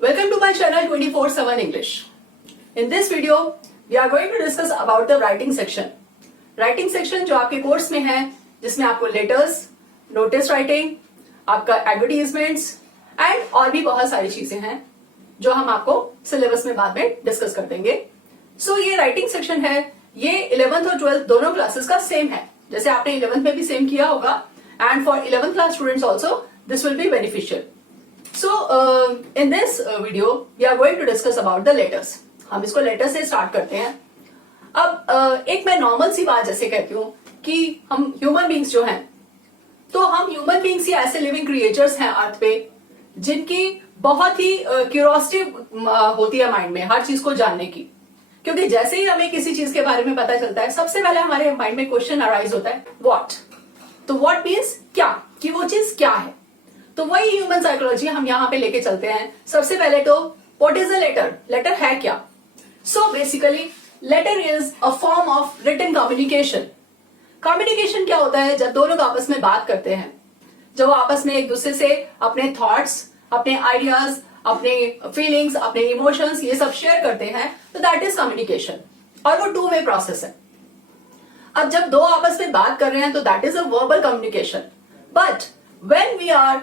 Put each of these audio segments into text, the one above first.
Welcome to my channel 24/7 English. In this video, we are going to discuss about the writing section. Writing section जो आपके course में है, जिसमें आपको letters, notice writing, आपका advertisements and और भी बहुत सारी चीजें हैं जो हम आपको सिलेबस में बाद में डिस्कस कर देंगे. सो ये राइटिंग सेक्शन है, ये 11th और 12th दोनों क्लासेस का सेम है. जैसे आपने 11th में भी सेम किया होगा and for 11th class students also this will be beneficial. So in this video we are going to discuss about the letters. हम इसको लेटर से स्टार्ट करते हैं. अब एक मैं नॉर्मल सी बात जैसे कहती हूँ कि हम ह्यूमन बींग्स जो हैं, तो हम ह्यूमन बींग्स ही ऐसे लिविंग क्रिएचर्स हैं अर्थ पे जिनकी बहुत ही क्यूरियोसिटी होती है माइंड में हर चीज को जानने की. क्योंकि जैसे ही हमें किसी चीज के बारे में पता चलता है, सबसे पहले हमारे माइंड में क्वेश्चन अराइज होता है व्हाट. तो व्हाट मीन्स क्या, कि वो चीज क्या है. तो वही ह्यूमन साइकोलॉजी हम यहाँ पे लेके चलते हैं. सबसे पहले तो what is a letter. Letter है क्या. So basically letter is a form of written communication. Communication क्या होता है? जब दो लोग आपस में बात करते हैं, जब वो आपस में एक दूसरे से अपने थॉट्स, अपने आइडियाज, अपने फीलिंग्स, अपने इमोशंस ये सब शेयर करते हैं, तो दैट इज कम्युनिकेशन. और वो टू वे प्रोसेस है. अब जब दो आपस में बात कर रहे हैं तो that is a verbal communication. But when we are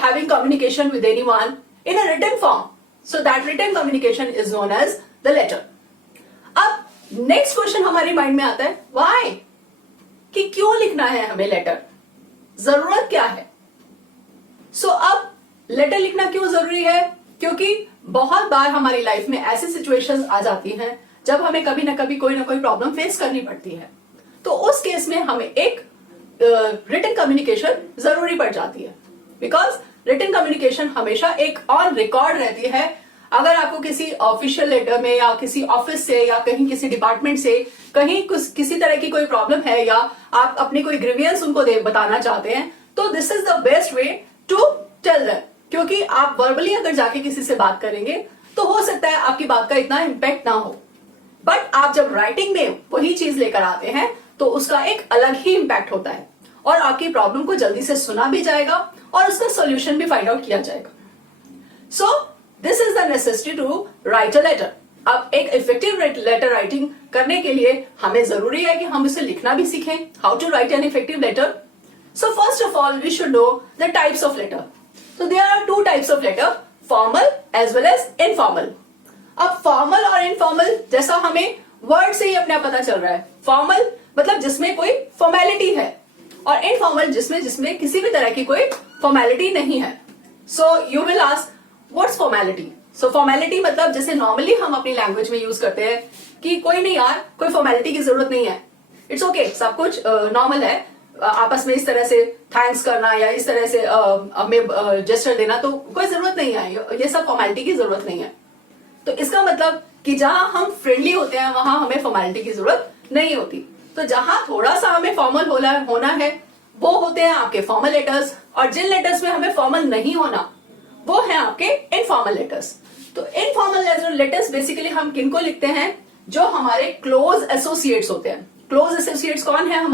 having communication with anyone in a written form, so that written communication is known as the letter. अब next question हमारे माइंड में आता है why, कि क्यों लिखना है हमें लेटर, जरूरत क्या है. सो अब लेटर लिखना क्यों जरूरी है? क्योंकि बहुत बार हमारी लाइफ में ऐसी सिचुएशंस आ जाती हैं जब हमें कभी ना कभी कोई ना कोई प्रॉब्लम फेस करनी पड़ती है. तो उस केस में हमें एक रिटन कम्युनिकेशन जरूरी पड़ जाती है. बिकॉज रिटन कम्युनिकेशन हमेशा एक ऑन रिकॉर्ड रहती है. अगर आपको किसी ऑफिशियल लेटर में या किसी ऑफिस से या कहीं किसी डिपार्टमेंट से कहीं किसी तरह की कोई प्रॉब्लम है या आप अपनी कोई ग्रीवियंस उनको बताना चाहते हैं, तो this is the best way to tell them. क्योंकि आप वर्बली अगर जाके किसी से बात करेंगे तो हो सकता है आपकी बात का इतना इम्पैक्ट ना हो. बट आप जब राइटिंग में वही चीज लेकर आते हैं तो उसका एक अलग ही इम्पैक्ट होता है और आपकी प्रॉब्लम को जल्दी से सुना भी जाएगा और उसका सॉल्यूशन भी फाइंड आउट किया जाएगा. So this is the necessity to write a letter. अब एक इफेक्टिव लेटर राइटिंग करने के लिए हमें जरूरी है कि हम इसे लिखना भी सीखें. How to write an effective letter. So first of all we should know the types of letter. So there are two types of letter, formal as well as informal. अब formal और informal जैसा हमें word से ही अपने आप पता चल रहा है. formal मतलब जिसमें कोई फॉर्मेलिटी है और informal जिसमें किसी भी तरह की कोई फॉर्मेलिटी नहीं है. So you will ask what's formality? So formality मतलब जैसे नॉर्मली हम अपनी लैंग्वेज में यूज करते हैं कि कोई नहीं यार, कोई फॉर्मेलिटी की जरूरत नहीं है, इट्स ओके, सब कुछ नॉर्मल है. आपस में इस तरह से थैंक्स करना या इस तरह से हमें जेस्चर देना तो कोई जरूरत नहीं है, ये सब फॉर्मेलिटी की जरूरत नहीं है. तो इसका मतलब कि जहां हम फ्रेंडली होते हैं वहां हमें फॉर्मेलिटी की जरूरत नहीं होती. तो जहां थोड़ा सा हमें फॉर्मल होना है वो होते हैं आपके फॉर्मल लेटर्स, और जिन लेटर्स में हमें फॉर्मल नहीं होना वो है आपके इनफॉर्मल लेटर्स. तो इनफॉर्मल लेटर्स बेसिकली हम किनको लिखते हैं? जो हमारे क्लोज एसोसिएट्स होते हैं. क्लोज एसोसिएट्स कौन है?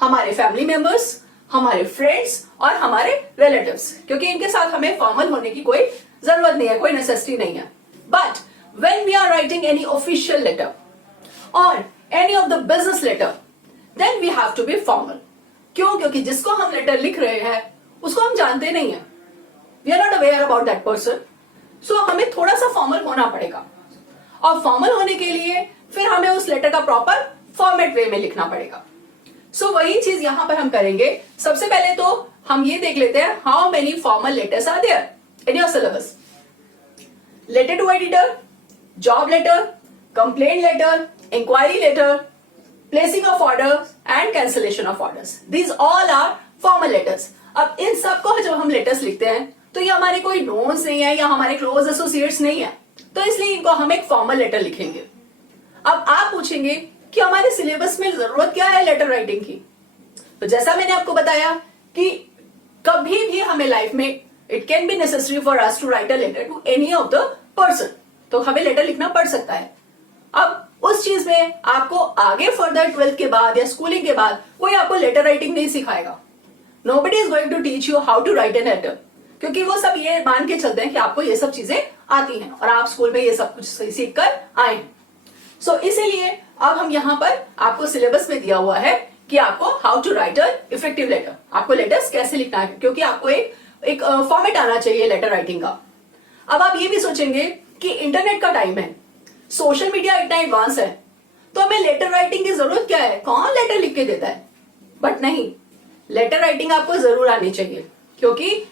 हमारे फैमिली मेंबर्स, हमारे फ्रेंड्स और हमारे रिलेटिव्स. क्योंकि इनके साथ हमें फॉर्मल होने की कोई जरूरत नहीं है, कोई नेसेसिटी नहीं है. But when we are writing any official letter और any of the business letter, then we have to be formal. क्यों? क्योंकि जिसको हम लेटर लिख रहे हैं उसको हम जानते नहीं है, we are not aware about that person. So हमें थोड़ा सा फॉर्मल होना पड़ेगा. और फॉर्मल होने के लिए फिर हमें उस लेटर का प्रॉपर फॉर्मेट वे में लिखना पड़ेगा. सो वही चीज यहां पर हम करेंगे. सबसे पहले तो हम ये देख लेते हैं how many formal letters are there in your syllabus. Letter to editor, job letter, complaint letter, inquiry letter, placing of order and cancellation of orders. These all are formal letters. अब इन सबको जब हम लेटर्स लिखते हैं तो ये हमारे कोई नोन्स नहीं है या हमारे क्लोज एसोसिएट्स नहीं है, तो इसलिए इनको हम एक फॉर्मल लेटर लिखेंगे. अब आप पूछेंगे कि हमारे सिलेबस में जरूरत क्या है लेटर राइटिंग की. तो जैसा मैंने आपको बताया कि कभी भी हमें लाइफ में it can be necessary for us to write a letter to any of the person. तो हमें लेटर लिखना पड़ सकता है. अब उस चीज में आपको आगे फर्दर 12th के बाद या स्कूलिंग के बाद कोई आपको लेटर राइटिंग नहीं सिखाएगा. Nobody is going to teach you how to write an letter. क्योंकि वो सब ये मान के चलते हैं कि आपको ये सब चीजें आती हैं और आप स्कूल में ये सब कुछ सीख कर आए हैं। सो इसीलिए अब हम यहाँ पर आपको सिलेबस में दिया हुआ है कि आपको how to write a effective letter, आपको लेटर्स कैसे लिखना है, क्योंकि आपको एक फॉर्मेट आना चाहिए लेटर राइटिंग का। अब आप ये भी सोचेंगे कि इंटरनेट का टाइम है, सोशल मीडिया इतना एडवांस है, तो हमें लेटर राइटिंग की जरूरत क्या है, कौन लेटर लिख के देता है। बट नहीं, लेटर राइटिंग आपको जरूर आनी चाहिए, क्योंकि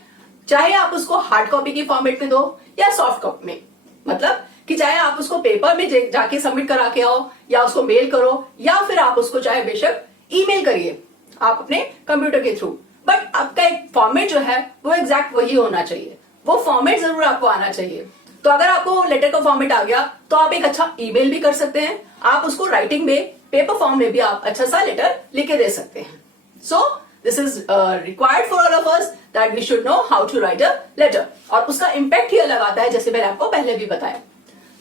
चाहे आप उसको हार्ड कॉपी की फॉर्मेट में दो या सॉफ्ट कॉपी में, मतलब कि चाहे आप उसको पेपर में जाके सबमिट करा के आओ या उसको मेल करो या फिर आप उसको चाहे बेशक ईमेल करिए आप अपने कंप्यूटर के थ्रू, बट आपका एक फॉर्मेट जो है वो एग्जैक्ट वही होना चाहिए, वो फॉर्मेट जरूर आपको आना चाहिए। तो अगर आपको लेटर का फॉर्मेट आ गया तो आप एक अच्छा ईमेल भी कर सकते हैं, आप उसको राइटिंग में पेपर फॉर्म में भी आप अच्छा सा लेटर लिख के दे सकते हैं। So this is required for all of us that we should know how to write a letter, और उसका इंपैक्ट ही अलग आता है, जैसे मैंने आपको पहले भी बताया।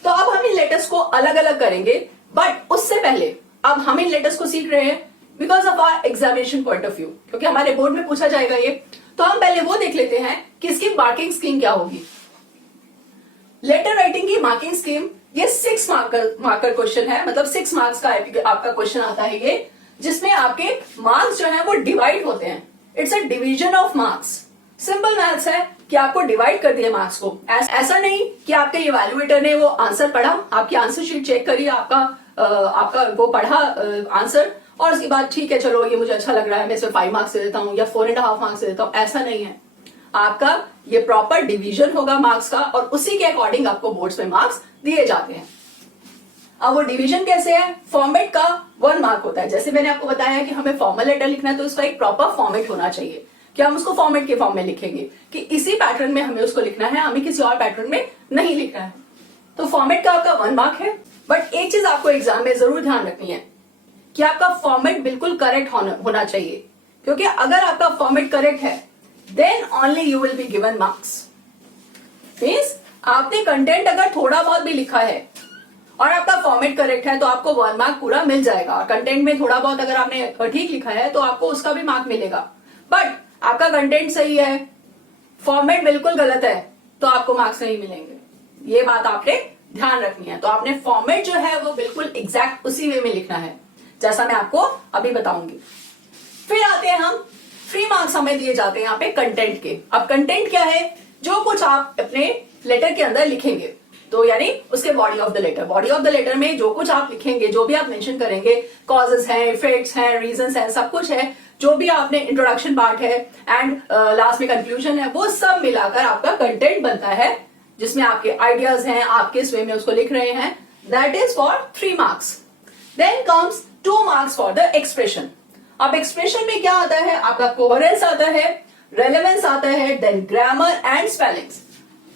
तो अब हम इन लेटर्स को अलग अलग करेंगे, बट उससे पहले अब हम इन लेटर्स को सीख रहे हैं because of our examination point of view, क्योंकि हमारे बोर्ड में पूछा जाएगा ये। तो हम पहले वो देख लेते हैं कि इसकी मार्किंग स्कीम क्या होगी। लेटर राइटिंग की मार्किंग स्कीम ये 6 मार्कर क्वेश्चन है, मतलब 6 मार्क्स का आपका क्वेश्चन आता है ये, जिसमें आपके मार्क्स जो है वो डिवाइड होते हैं। It's a division of marks. Simple maths है कि आपको डिवाइड कर दिए मार्क्स को। ऐसा नहीं कि आपके इवैल्यूएटर ने वो आंसर पढ़ा, आपकी आंसर शीट चेक करी, आपका वो पढ़ा आंसर, और उसके बाद ठीक है चलो ये मुझे अच्छा लग रहा है, मैं इसमें 5 मार्क्स दे देता हूँ या 4.5 मार्क्स दे देता हूँ। ऐसा नहीं है, आपका ये प्रॉपर डिवीजन होगा मार्क्स का, और उसी के अकॉर्डिंग आपको बोर्ड्स में मार्क्स दिए जाते हैं। अब वो डिवीजन कैसे है, फॉर्मेट का 1 मार्क होता है। जैसे मैंने आपको बताया कि हमें फॉर्मल लेटर लिखना है तो इसका एक प्रॉपर फॉर्मेट होना चाहिए कि हम उसको फॉर्मेट के फॉर्म में लिखेंगे कि इसी पैटर्न में हमें उसको लिखना है, हमें किसी और पैटर्न में नहीं लिखना है। तो फॉर्मेट का आपका 1 मार्क है। बट एक चीज आपको एग्जाम में जरूर ध्यान रखनी है कि आपका फॉर्मेट बिल्कुल करेक्ट होना चाहिए, क्योंकि अगर आपका फॉर्मेट करेक्ट है then only you will be given marks. Means आपने कंटेंट अगर थोड़ा बहुत भी लिखा है और आपका फॉर्मेट करेक्ट है तो आपको 1 मार्क पूरा मिल जाएगा। और कंटेंट में थोड़ा बहुत अगर आपने ठीक लिखा है तो आपको उसका भी मार्क मिलेगा। बट आपका कंटेंट सही है, फॉर्मेट बिल्कुल गलत है, तो आपको मार्क्स नहीं मिलेंगे। ये बात आपने ध्यान रखनी है। तो आपने फॉर्मेट जो है वो बिल्कुल एग्जैक्ट उसी वे में लिखना है, जैसा मैं आपको अभी बताऊंगी। फिर आते हैं हम, फ्री मार्क्स हमें दिए जाते हैं यहाँ पे कंटेंट के। अब कंटेंट क्या है, जो कुछ आप अपने लेटर के अंदर लिखेंगे, तो यानी उसके body of the letter. Body of the letter में जो कुछ आप लिखेंगे, जो भी आप मेंशन करेंगे, कॉजेस हैं, इफेक्ट्स हैं, रीजंस हैं, सब कुछ है, जो भी आपने इंट्रोडक्शन पार्ट है एंड लास्ट में कंक्लूजन है, वो सब मिलाकर आपका कंटेंट बनता है, जिसमें आपके आइडियाज हैं, आप किस वे में उसको लिख रहे हैं। That is for 3 marks. Then comes 2 marks for the expression. अब एक्सप्रेशन में क्या आता है, आपका कोहेरेंस आता है, रेलेवेंस आता है, देन ग्रामर एंड स्पेलिंग्स।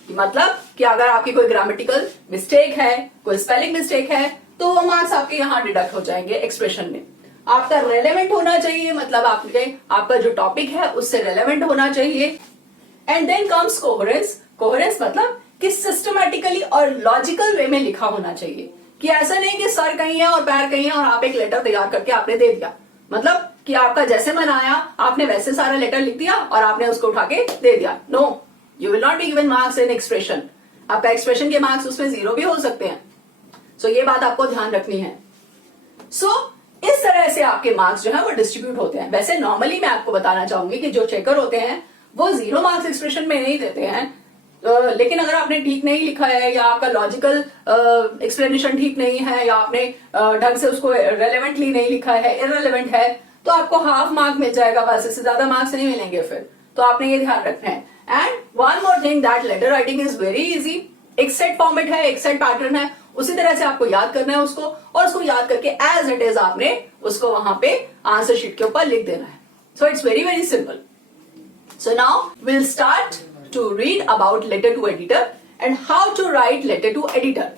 मतलब कि अगर आपकी कोई ग्रामेटिकल मिस्टेक है, कोई स्पेलिंग मिस्टेक है, तो वो मार्क्स आपके यहां डिडक्ट हो जाएंगे एक्सप्रेशन में। आपका रेलेवेंट होना चाहिए, मतलब आपका जो टॉपिक है उससे रेलेवेंट होना चाहिए। And then comes coherence. Coherence मतलब कि सिस्टमैटिकली और लॉजिकल वे में लिखा होना चाहिए, कि ऐसा नहीं कि सर कहीं है और पैर कहीं है और आप एक लेटर तैयार करके आपने दे दिया, मतलब कि आपका जैसे मन आया आपने वैसे सारा लेटर लिख दिया और आपने उसको उठा के दे दिया। No, you will not be given marks in expression. आपका एक्सप्रेशन के मार्क्स उसमें 0 भी हो सकते हैं। सो ये बात आपको ध्यान रखनी है। इस तरह से आपके मार्क्स जो है वो डिस्ट्रीब्यूट होते हैं। वैसे नॉर्मली मैं आपको बताना चाहूंगी कि जो चेकर होते हैं वो 0 मार्क्स एक्सप्रेशन में नहीं देते हैं, लेकिन अगर आपने ठीक नहीं लिखा है या आपका लॉजिकल एक्सप्लेनेशन ठीक नहीं है या आपने ढंग से उसको रेलेवेंटली नहीं लिखा है, इररेलेवेंट है, तो आपको हाफ मार्क मिल जाएगा, बस इससे ज्यादा मार्क्स नहीं मिलेंगे फिर। तो आपने ये ध्यान रखना है। And one more thing, that letter writing is very easy. एक सेट फॉर्मेट है, एक सेट पैटर्न है, उसी तरह से आपको याद करना है उसको, और उसको याद करके एज इट इज आपने उसको वहां पे आंसर शीट के ऊपर लिख देना है। So it's very very simple. So now will start to read about letter to editor and how to write letter to editor.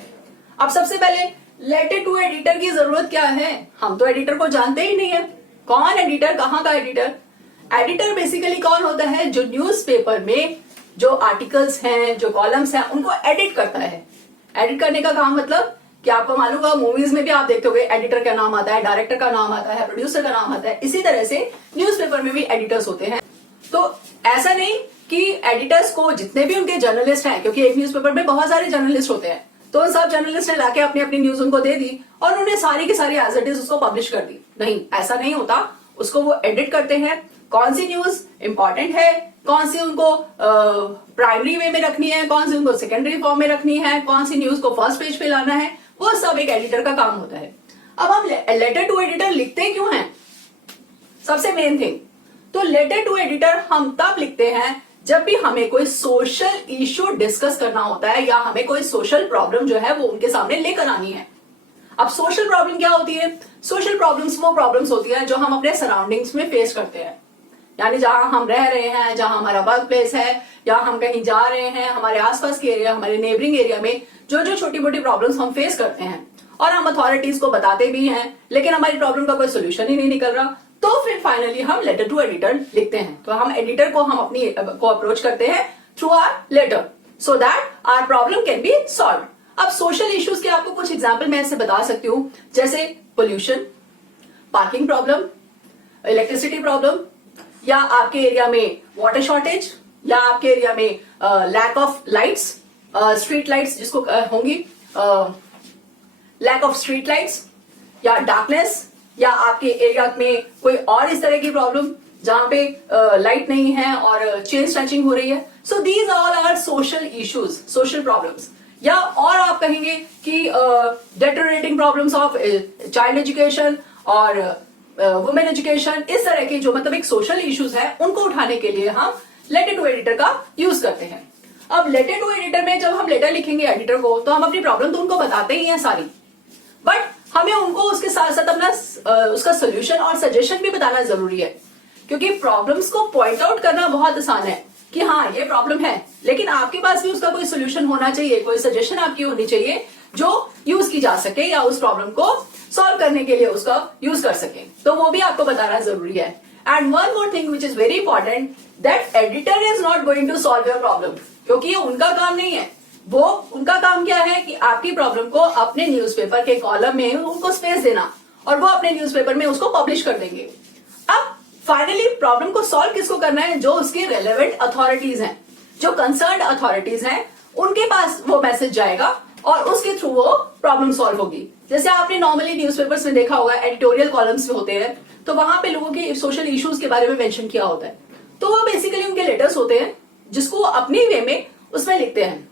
अब सबसे पहले लेटर टू एडिटर की जरूरत क्या है, हम तो एडिटर को जानते ही नहीं है। कौन एडिटर, कहाँ का एडिटर? एडिटर बेसिकली कौन होता है, जो न्यूज़पेपर में जो आर्टिकल्स हैं, जो कॉलम्स हैं, उनको एडिट करता है। एडिट करने का काम मतलब कि आपको मालूम होगा, मूवीज में भी आप देखते होंगे एडिटर का नाम आता है, डायरेक्टर का नाम आता है, प्रोड्यूसर का नाम आता है। इसी तरह से न्यूज़पेपर में भी एडिटर्स होते हैं। तो ऐसा नहीं कि कि एडिटर्स को जितने भी उनके जर्नलिस्ट हैं, क्योंकि एक न्यूज़पेपर में बहुत सारे जर्नलिस्ट होते हैं, तो उन सब जर्नलिस्ट ने लाके अपनी अपनी न्यूज उनको दे दी और उन्होंने सारी की सारी एज इट इज उसको पब्लिश कर दी। नहीं, ऐसा नहीं होता। उसको वो एडिट करते हैं, कौन सी न्यूज इंपॉर्टेंट है, कौन सी उनको प्राइमरी वे में रखनी है, कौन सी उनको सेकेंडरी फॉर्म में रखनी है, कौन सी न्यूज को फर्स्ट पेज पे लाना है, वो सब एक एडिटर का काम होता है। अब हम लेटर टू एडिटर लिखते क्यों हैं? सबसे मेन थिंग, तो लेटर टू एडिटर हम तब लिखते हैं जब भी हमें कोई सोशल इश्यू डिस्कस करना होता है या हमें कोई सोशल प्रॉब्लम जो है वो उनके सामने लेकर आनी है। अब सोशल प्रॉब्लम क्या होती है? सोशल प्रॉब्लम्स वो प्रॉब्लम्स होती है जो हम अपने सराउंडिंग्स में फेस करते हैं, यानी जहां हम रह रहे हैं, जहां हमारा वर्क प्लेस है, या हम कहीं जा रहे हैं, हमारे आसपास के एरिया, हमारे नेबरिंग एरिया में जो जो छोटी मोटी प्रॉब्लम्स हम फेस करते हैं और हम अथॉरिटीज को बताते भी हैं, लेकिन हमारी प्रॉब्लम का कोई सोल्यूशन ही नहीं निकल रहा, तो फिर फाइनली हम लेटर टू एडिटर लिखते हैं। तो हम एडिटर को हम अपनी को अप्रोच करते हैं through our letter so that our problem can be solve. अब सोशल इश्यूज के आपको कुछ एग्जाम्पल मैं ऐसे बता सकती हूँ, जैसे pollution, parking problem, electricity problem, या आपके एरिया में वाटर शॉर्टेज, या आपके एरिया में lack of lights, street lights जिसको होंगी, लैक ऑफ स्ट्रीट लाइट्स, या डार्कनेस, या आपके एरिया में कोई और इस तरह की प्रॉब्लम जहां पे लाइट नहीं है और चेन स्नैचिंग हो रही है। So these all are social issues, social problems. या और आप कहेंगे कि deteriorating problems of child education और वुमेन एजुकेशन, इस तरह के जो मतलब एक सोशल इश्यूज है उनको उठाने के लिए हम लेटर टू एडिटर का यूज करते हैं। अब लेटर टू एडिटर में जब हम लेटर लिखेंगे एडिटर को, तो हम अपनी प्रॉब्लम तो उनको बताते ही हैं सारी, बट हमें उनको उसके साथ साथ अपना उसका सोल्यूशन और सजेशन भी बताना जरूरी है, क्योंकि प्रॉब्लम्स को पॉइंट आउट करना बहुत आसान है कि हाँ ये प्रॉब्लम है, लेकिन आपके पास भी उसका कोई सोल्यूशन होना चाहिए, कोई सजेशन आपकी होनी चाहिए जो यूज की जा सके या उस प्रॉब्लम को सॉल्व करने के लिए उसका यूज कर सके, तो वो भी आपको बताना जरूरी है। And one more thing which is very important, that editor is not going to solve your problem, क्योंकि ये उनका काम नहीं है। वो उनका काम क्या है कि आपकी प्रॉब्लम को अपने न्यूज़पेपर के कॉलम में उनको स्पेस देना और वो अपने न्यूज़पेपर में उसको पब्लिश कर देंगे। अब फाइनली प्रॉब्लम को सॉल्व किसको करना है? जो उसकी रेलेवेंट अथॉरिटीज हैं, जो कंसर्न्ड अथॉरिटीज हैं, उनके पास वो मैसेज जाएगा और उसके थ्रू वो प्रॉब्लम सॉल्व होगी। जैसे आपने नॉर्मली न्यूज़पेपर्स में देखा होगा, एडिटोरियल कॉलम्स होते हैं, तो वहां पे लोगों के सोशल इश्यूज के बारे में मेंशन किया होता है, तो वो बेसिकली उनके लेटर्स होते हैं जिसको वो अपनी वे में उसमें लिखते हैं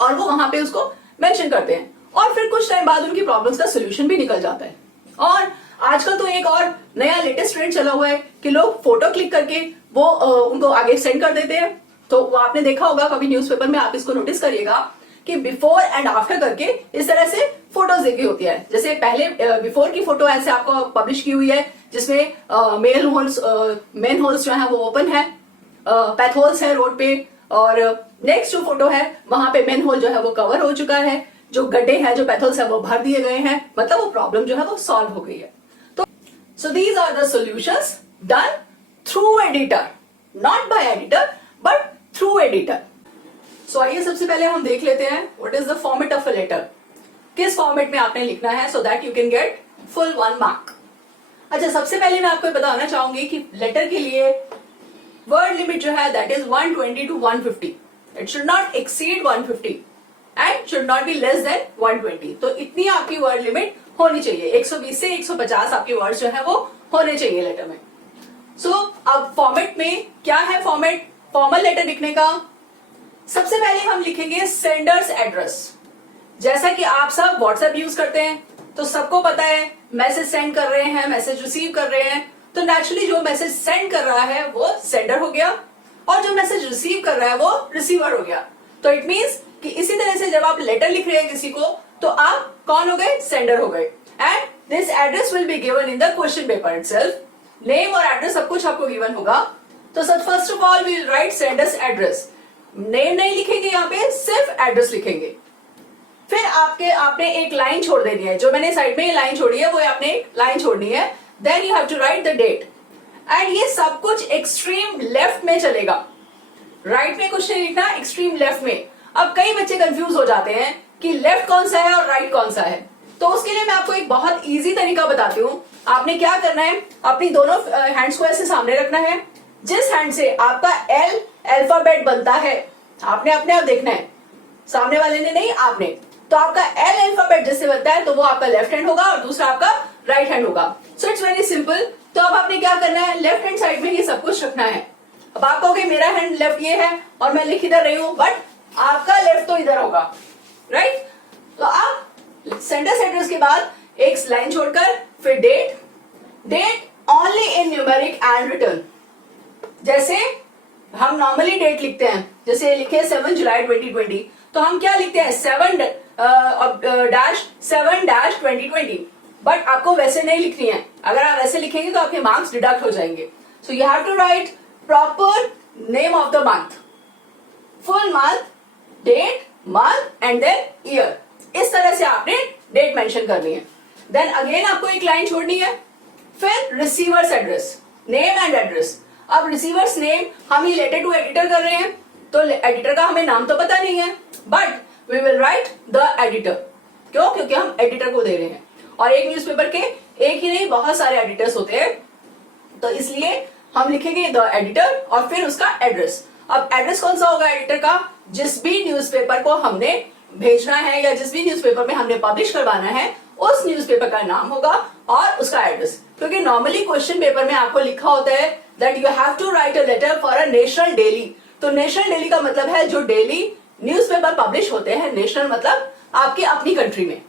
और वो वहां पे उसको मेंशन करते हैं और फिर कुछ टाइम बाद उनकी प्रॉब्लम्स का सोल्यूशन भी निकल जाता है। और आजकल तो एक और नया लेटेस्ट ट्रेंड चला हुआ है कि लोग फोटो क्लिक करके वो उनको आगे सेंड कर देते हैं। तो वो आपने देखा होगा कभी न्यूज़पेपर में, आप इसको नोटिस करिएगा कि बिफोर एंड आफ्टर करके इस तरह से फोटोज देखी होती है। जैसे पहले बिफोर की फोटो ऐसे आपको पब्लिश की हुई है जिसमें मेन होल्स जो है वो ओपन है, पैथ होल्स है रोड पे, और नेक्स्ट जो फोटो है वहां पे मेन होल जो है वो कवर हो चुका है, जो गड्ढे हैं, जो पैथोल्स है वो भर दिए गए हैं, मतलब वो प्रॉब्लम जो है वो सॉल्व हो गई है। तो so these are the solutions done through editor, not by editor but through editor. So आइए सबसे पहले हम देख लेते हैं what is the format of a letter, किस फॉर्मेट में आपने लिखना है so that you can get full 1 mark. अच्छा, सबसे पहले मैं आपको बताना चाहूंगी कि लेटर के लिए वर्ड लिमिट जो है that is 120 to 150, it should not exceed 150 and should not be less than 120। तो इतनी आपकी वर्ड लिमिट होनी चाहिए, 120 से 150 आपके वर्ड्स जो है वो होने चाहिए लेटर में। सो अब फॉर्मेट में क्या है? फॉर्मेट फॉर्मल लेटर लिखने का, सबसे पहले हम लिखेंगे सेंडर्स एड्रेस। जैसा कि आप सब व्हाट्सएप यूज करते हैं तो सबको पता है मैसेज सेंड कर रहे हैं, मैसेज रिसीव कर रहे हैं, तो नेचुरली जो मैसेज सेंड कर रहा है वो सेंडर हो गया और जो मैसेज रिसीव कर रहा है वो रिसीवर हो गया। तो इट मींस कि इसी तरह से जब आप लेटर लिख रहे हैं किसी को तो आप कौन हो गए? सेंडर हो गए। And this address will be given in the question paper itself, name और एड्रेस सब कुछ आपको गिवन होगा। तो first of all we will write sender's address, name नहीं लिखेंगे, यहाँ पे सिर्फ एड्रेस लिखेंगे। फिर आपने एक लाइन छोड़ देनी है, जो मैंने साइड में लाइन छोड़ी है वो आपने एक लाइन छोड़नी है। Then you have to write the date and ये सब कुछ एक्सट्रीम लेफ्ट में चलेगा, राइट में कुछ नहीं लिखना, एक्सट्रीम लेफ्ट में। अब कई बच्चे कंफ्यूज हो जाते हैं कि लेफ्ट कौन सा है और राइट कौन सा है, तो उसके लिए मैं आपको एक बहुत इजी तरीका बताती हूँ। आपने क्या करना है, अपनी दोनों हैंड्स को ऐसे सामने रखना है जिस हैंड से आपका एल अल्फाबेट बनता है, आपने अपने आप देखना है, सामने वाले ने नहीं, आपने। तो आपका एल अल्फाबेट जिससे बनता है तो वो आपका लेफ्ट हैंड होगा और दूसरा आपका राइट हैंड होगा। सो इट्स वेरी सिंपल। तो अब आपने क्या करना है, लेफ्ट हैंड साइड में ये सब कुछ रखना है। अब आप कहोगे मेरा हैंड लेफ्ट ये है और मैं लिख इधर रही हूं, बट आपका लेफ्ट तो इधर होगा, राइट। तो आप सेंटेंस एड्रेस के बाद एक लाइन छोड़कर फिर date only in numeric and return. जैसे हम नॉर्मली डेट लिखते हैं, जैसे लिखे 7 जुलाई 2020, तो हम क्या लिखते हैं 7-7-2020, बट आपको वैसे नहीं लिखनी है। अगर आप वैसे लिखेंगे तो आपके मार्क्स डिडक्ट हो जाएंगे। So you have to write proper name of the month, full month, date, month and then year. इस तरह से आपने डेट मेंशन करनी है। देन अगेन आपको एक लाइन छोड़नी है। फिर receiver's address, name and address. अब रिसीवर्स नेम हम ये लेटर टू एडिटर कर रहे हैं, तो एडिटर का हमें नाम तो पता नहीं है, but we will write the editor. क्यों? क्योंकि हम एडिटर को दे रहे हैं और एक न्यूज़पेपर के एक ही नहीं बहुत सारे एडिटर्स होते हैं, तो इसलिए हम लिखेंगे द एडिटर और फिर उसका एड्रेस। अब एड्रेस कौन सा होगा एडिटर का? जिस भी न्यूज़पेपर को हमने भेजना है या जिस भी न्यूज़पेपर में हमने पब्लिश करवाना है उस न्यूज़पेपर का नाम होगा और उसका एड्रेस। क्योंकि नॉर्मली क्वेश्चन पेपर में आपको लिखा होता है that you have to write a letter for a national daily. तो नेशनल डेली का मतलब है जो डेली न्यूज़पेपर पब्लिश होते हैं, नेशनल मतलब आपकी अपनी कंट्री में।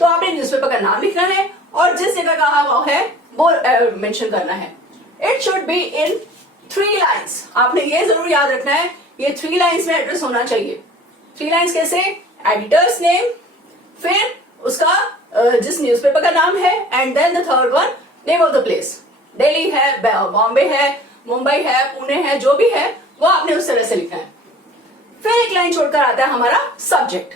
तो आपने न्यूज़पेपर का नाम लिखना है और जिस जगह का वो है वो मेंशन करना है। It should be in 3 lines. आपने ये जरूर याद रखना है, ये 3 लाइन्स में एड्रेस होना चाहिए। 3 लाइन्स कैसे? एडिटर्स नेम, फिर उसका जिस न्यूज़पेपर का नाम है, and then the third one name of the place. Delhi है, बॉम्बे है, मुंबई है, पुणे है, जो भी है वो आपने उस तरह से लिखना है। फिर एक लाइन छोड़कर आता है हमारा सब्जेक्ट।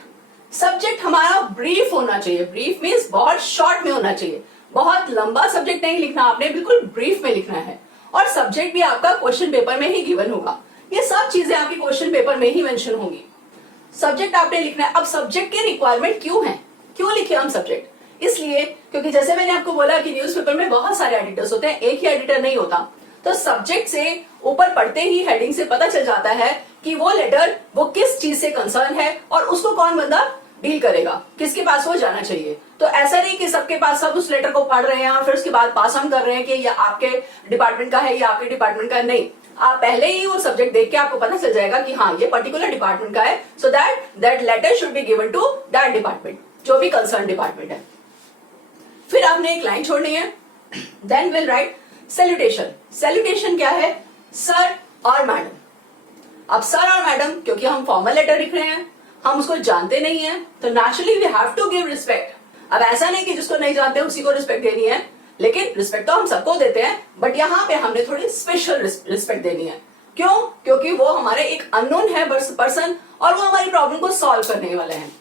सब्जेक्ट हमारा ब्रीफ होना चाहिए। ब्रीफ मीन्स बहुत शॉर्ट में होना चाहिए, बहुत लंबा सब्जेक्ट नहीं लिखना आपने, बिल्कुल ब्रीफ में लिखना है। और सब्जेक्ट भी आपका क्वेश्चन पेपर में ही गिवन होगा। ये सब चीजें आपकी क्वेश्चन पेपर में ही मेंशन होंगी। सब्जेक्ट आपने लिखना है। अब सब्जेक्ट के रिक्वायरमेंट क्यों है, क्यों लिखे हम सब्जेक्ट? इसलिए क्योंकि जैसे मैंने आपको बोला कि न्यूज़पेपर में बहुत सारे एडिटर्स होते हैं, एक ही एडिटर नहीं होता। तो सब्जेक्ट से ऊपर पढ़ते ही हेडिंग से पता चल जाता है कि वो लेटर वो किस चीज से कंसर्न है और उसको कौन बंदा डील करेगा, किसके पास वो जाना चाहिए। तो ऐसा नहीं कि सबके पास सब उस लेटर को पढ़ रहे हैं और फिर उसके बाद पास ऑन कर रहे हैं कि ये आपके डिपार्टमेंट का है या आपके डिपार्टमेंट का नहीं। आप पहले ही वो सब्जेक्ट देख के आपको पता चल जाएगा कि हाँ ये पर्टिकुलर डिपार्टमेंट का है, so that letter should be given to that department, जो भी कंसर्न डिपार्टमेंट है। फिर आपने एक लाइन छोड़नी है। Then will write salutation. Salutation क्या है? सर और मैडम। अब सर और मैडम क्योंकि हम फॉर्मल लेटर लिख रहे हैं, हम उसको जानते नहीं है, तो naturally we have to give respect. अब ऐसा नहीं कि जिसको नहीं जानते उसी को रिस्पेक्ट देनी है, लेकिन रिस्पेक्ट तो हम सबको देते हैं, बट यहाँ पे हमने थोड़ी स्पेशल रिस्पेक्ट देनी है। क्यों? क्योंकि वो हमारे एक अननोन है पर्सन और वो हमारी प्रॉब्लम को सॉल्व करने वाले हैं।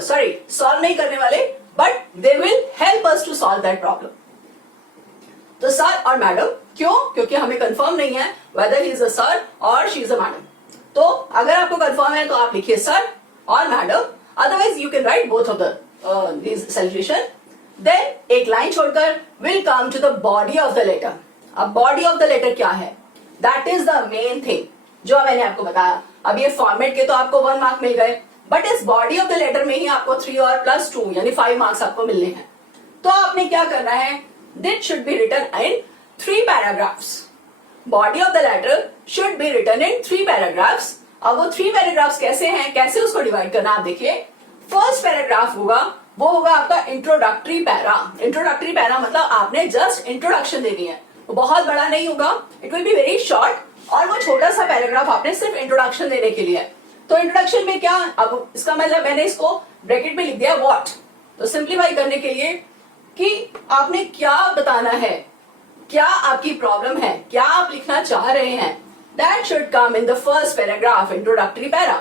सॉल्व नहीं करने वाले, but they will help us to solve that problem. तो सर और मैडम क्यों? क्योंकि हमें कंफर्म नहीं है whether he is a sir और शी इज अ मैडम। तो अगर आपको कंफर्म है तो आप लिखिए सर और madam, otherwise you can write both of the salutation. देन एक लाइन छोड़कर will come to the body of the letter. अब बॉडी ऑफ द लेटर क्या है? That is the main thing जो मैंने आपको बताया। अब ये फॉर्मेट के तो आपको 1 मार्क मिल गए, बट इस बॉडी ऑफ द लेटर में ही आपको 3 और +2 यानी 5 मार्क्स आपको मिलने हैं। तो आपने क्या करना है? This should be written in 3 paragraphs. Body of the letter should be written in 3 paragraphs. अब वो 3 पैराग्राफ्स कैसे हैं, कैसे उसको डिवाइड करना आप देखिए। फर्स्ट पैराग्राफ होगा वो होगा आपका इंट्रोडक्टरी पैरा। इंट्रोडक्टरी पैरा मतलब आपने जस्ट इंट्रोडक्शन देनी है, वो बहुत बड़ा नहीं होगा, it will be very short. और वो छोटा सा पैराग्राफ आपने सिर्फ इंट्रोडक्शन देने के लिए है। तो इंट्रोडक्शन में क्या, अब इसका मतलब मैंने इसको ब्रैकेट में लिख दिया व्हाट। तो सिंप्लीफाई करने के लिए कि आपने क्या बताना है, क्या आपकी प्रॉब्लम है, क्या आप लिखना चाह रहे हैं, that should come in the first paragraph, introductory para.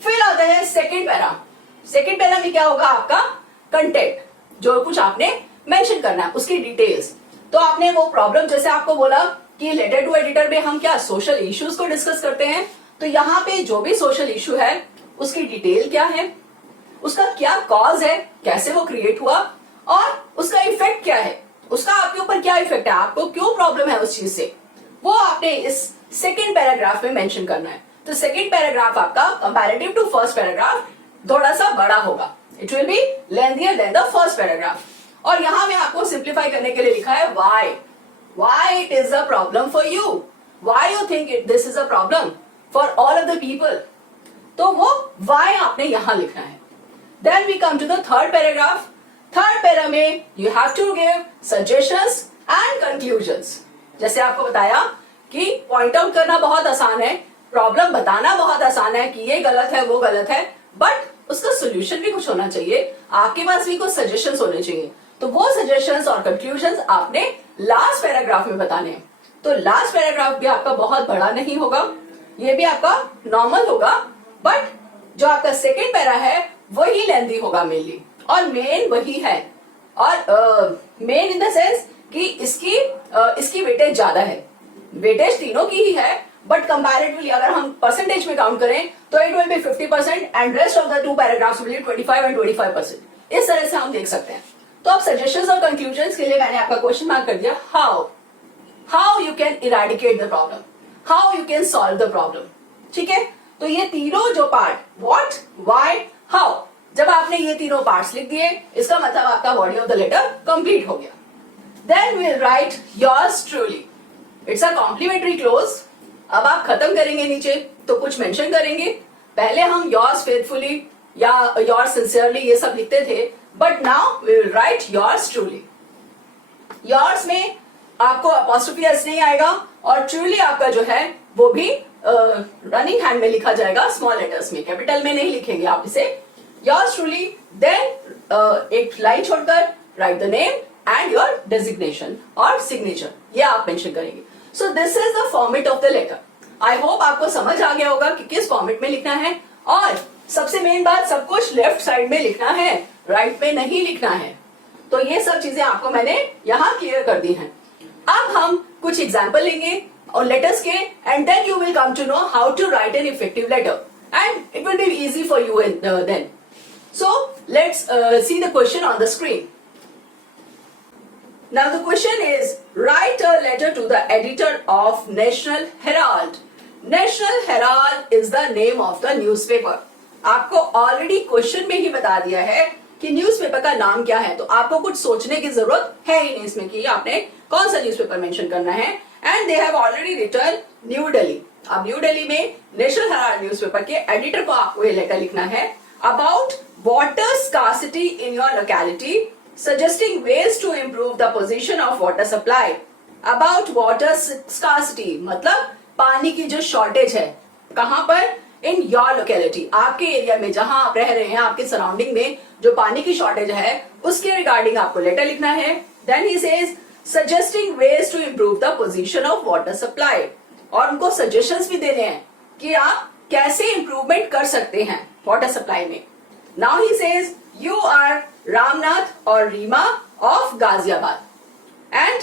फिर आता है सेकेंड पैरा। सेकेंड पैरा में क्या होगा? आपका कंटेंट, जो कुछ आपने मेंशन करना है उसकी डिटेल्स। तो आपने वो प्रॉब्लम, जैसे आपको बोला कि लेटर टू एडिटर में हम क्या सोशल इश्यूज को डिस्कस करते हैं, तो यहाँ पे जो भी सोशल इशू है उसकी डिटेल क्या है, उसका क्या कॉज है, कैसे वो क्रिएट हुआ और उसका इफेक्ट क्या है, उसका आपके ऊपर क्या इफेक्ट है, आपको क्यों प्रॉब्लम है उस चीज से। वो आपने इस सेकेंड पैराग्राफ में मेंशन करना है। तो सेकेंड पैराग्राफ आपका कंपैरेटिव टू फर्स्ट पैराग्राफ थोड़ा सा बड़ा होगा, it will be lengthier than the first paragraph. और यहां में आपको सिंप्लीफाई करने के लिए लिखा है why it is a problem for you, why you think this is a problem for all of the people, तो वो वाई आपने यहां लिखना है। Then we come to the third paragraph. Third para में you have to give suggestions and conclusions. जैसे आपको बताया कि पॉइंट आउट करना बहुत आसान है, प्रॉब्लम बताना बहुत आसान है कि ये गलत है वो गलत है, बट उसका सोल्यूशन भी कुछ होना चाहिए, आपके पास भी कुछ सजेशंस होने चाहिए। तो वो सजेशंस और कंक्लूजन्स आपने लास्ट पैराग्राफ में बताने हैं। तो लास्ट पैराग्राफ भी आपका बहुत बड़ा नहीं होगा, ये भी आपका नॉर्मल होगा, बट जो आपका सेकेंड पैरा है वही लेंथी होगा मेनली, और मेन वही है। और मेन इन द सेंस कि इसकी वेटेज ज्यादा है, वेटेज तीनों की ही है, बट कंपैरेटिवली अगर हम परसेंटेज में काउंट करें तो it will B 50% and rest of the two paragraphs will be 25 and 25%। इस तरह से हम देख सकते हैं। तो अब सजेशंस और कंक्लूजन्स के लिए मैंने आपका क्वेश्चन मार्क कर दिया, how you can eradicate the problem, how you can solve the problem. ठीक है, तो ये तीनों जो पार्ट व्हाट, व्हाई, हाउ, जब आपने ये तीनों पार्ट्स लिख दिए इसका मतलब आपका body of the letter complete हो गया। Then will write yours truly, it's a complimentary close. अब आप खत्म करेंगे नीचे तो कुछ मेंशन करेंगे, पहले हम योर्स फेथफुली या योर्स सिंसियरली ये सब लिखते थे, but now we will write yours truly. Yours में आपको अपॉस्ट्रोफी एस नहीं आएगा, और ट्रूली आपका जो है वो भी रनिंग हैंड में लिखा जाएगा, स्मॉल लेटर्स में, कैपिटल में नहीं लिखेंगे आप इसे। योर्स ट्रूली, देन एक लाइन छोड़कर write the name and your designation और सिग्नेचर, ये आप मेंशन करेंगे। So this is the format of the letter. I hope आपको समझ आ गया होगा कि किस फॉर्मेट में लिखना है, और सबसे मेन बात, सब कुछ लेफ्ट साइड में लिखना है, राइट में नहीं लिखना है। तो ये सब चीजें आपको मैंने यहाँ क्लियर कर दी हैं। अब हम कुछ एग्जाम्पल लेंगे और लेटर्स के, and then you will come to know how to write an effective letter, and it will be easy for you then. So let's see the question on the screen. Now the question is, write a letter to the editor of National Herald. National Herald is the name of the newspaper. आपको already question में ही बता दिया है कि newspaper का नाम क्या है, तो आपको कुछ सोचने की जरूरत है ही नहीं इसमें कि आपने कौन सा न्यूज़पेपर मेंशन करना है। And they have already written New Delhi. अब न्यू दिल्ली में नेशनल हेराल्ड न्यूज़पेपर के एडिटर को आपको ये लेटर लिखना है about water scarcity in your locality, suggesting ways to improve the position of water supply. About water scarcity मतलब पानी की जो शॉर्टेज है, कहां पर, इन योर लोकेलिटी, आपके एरिया में जहां आप रह रहे हैं, आपके सराउंडिंग में जो पानी की शॉर्टेज है उसके रिगार्डिंग आपको लेटर लिखना है। Then he says suggesting ways to improve the position of water supply, और उनको सजेशंस भी देने हैं कि आप कैसे इंप्रूवमेंट कर सकते हैं वाटर सप्लाई में। Now he says you are Ramnath और Reema of Ghaziabad, and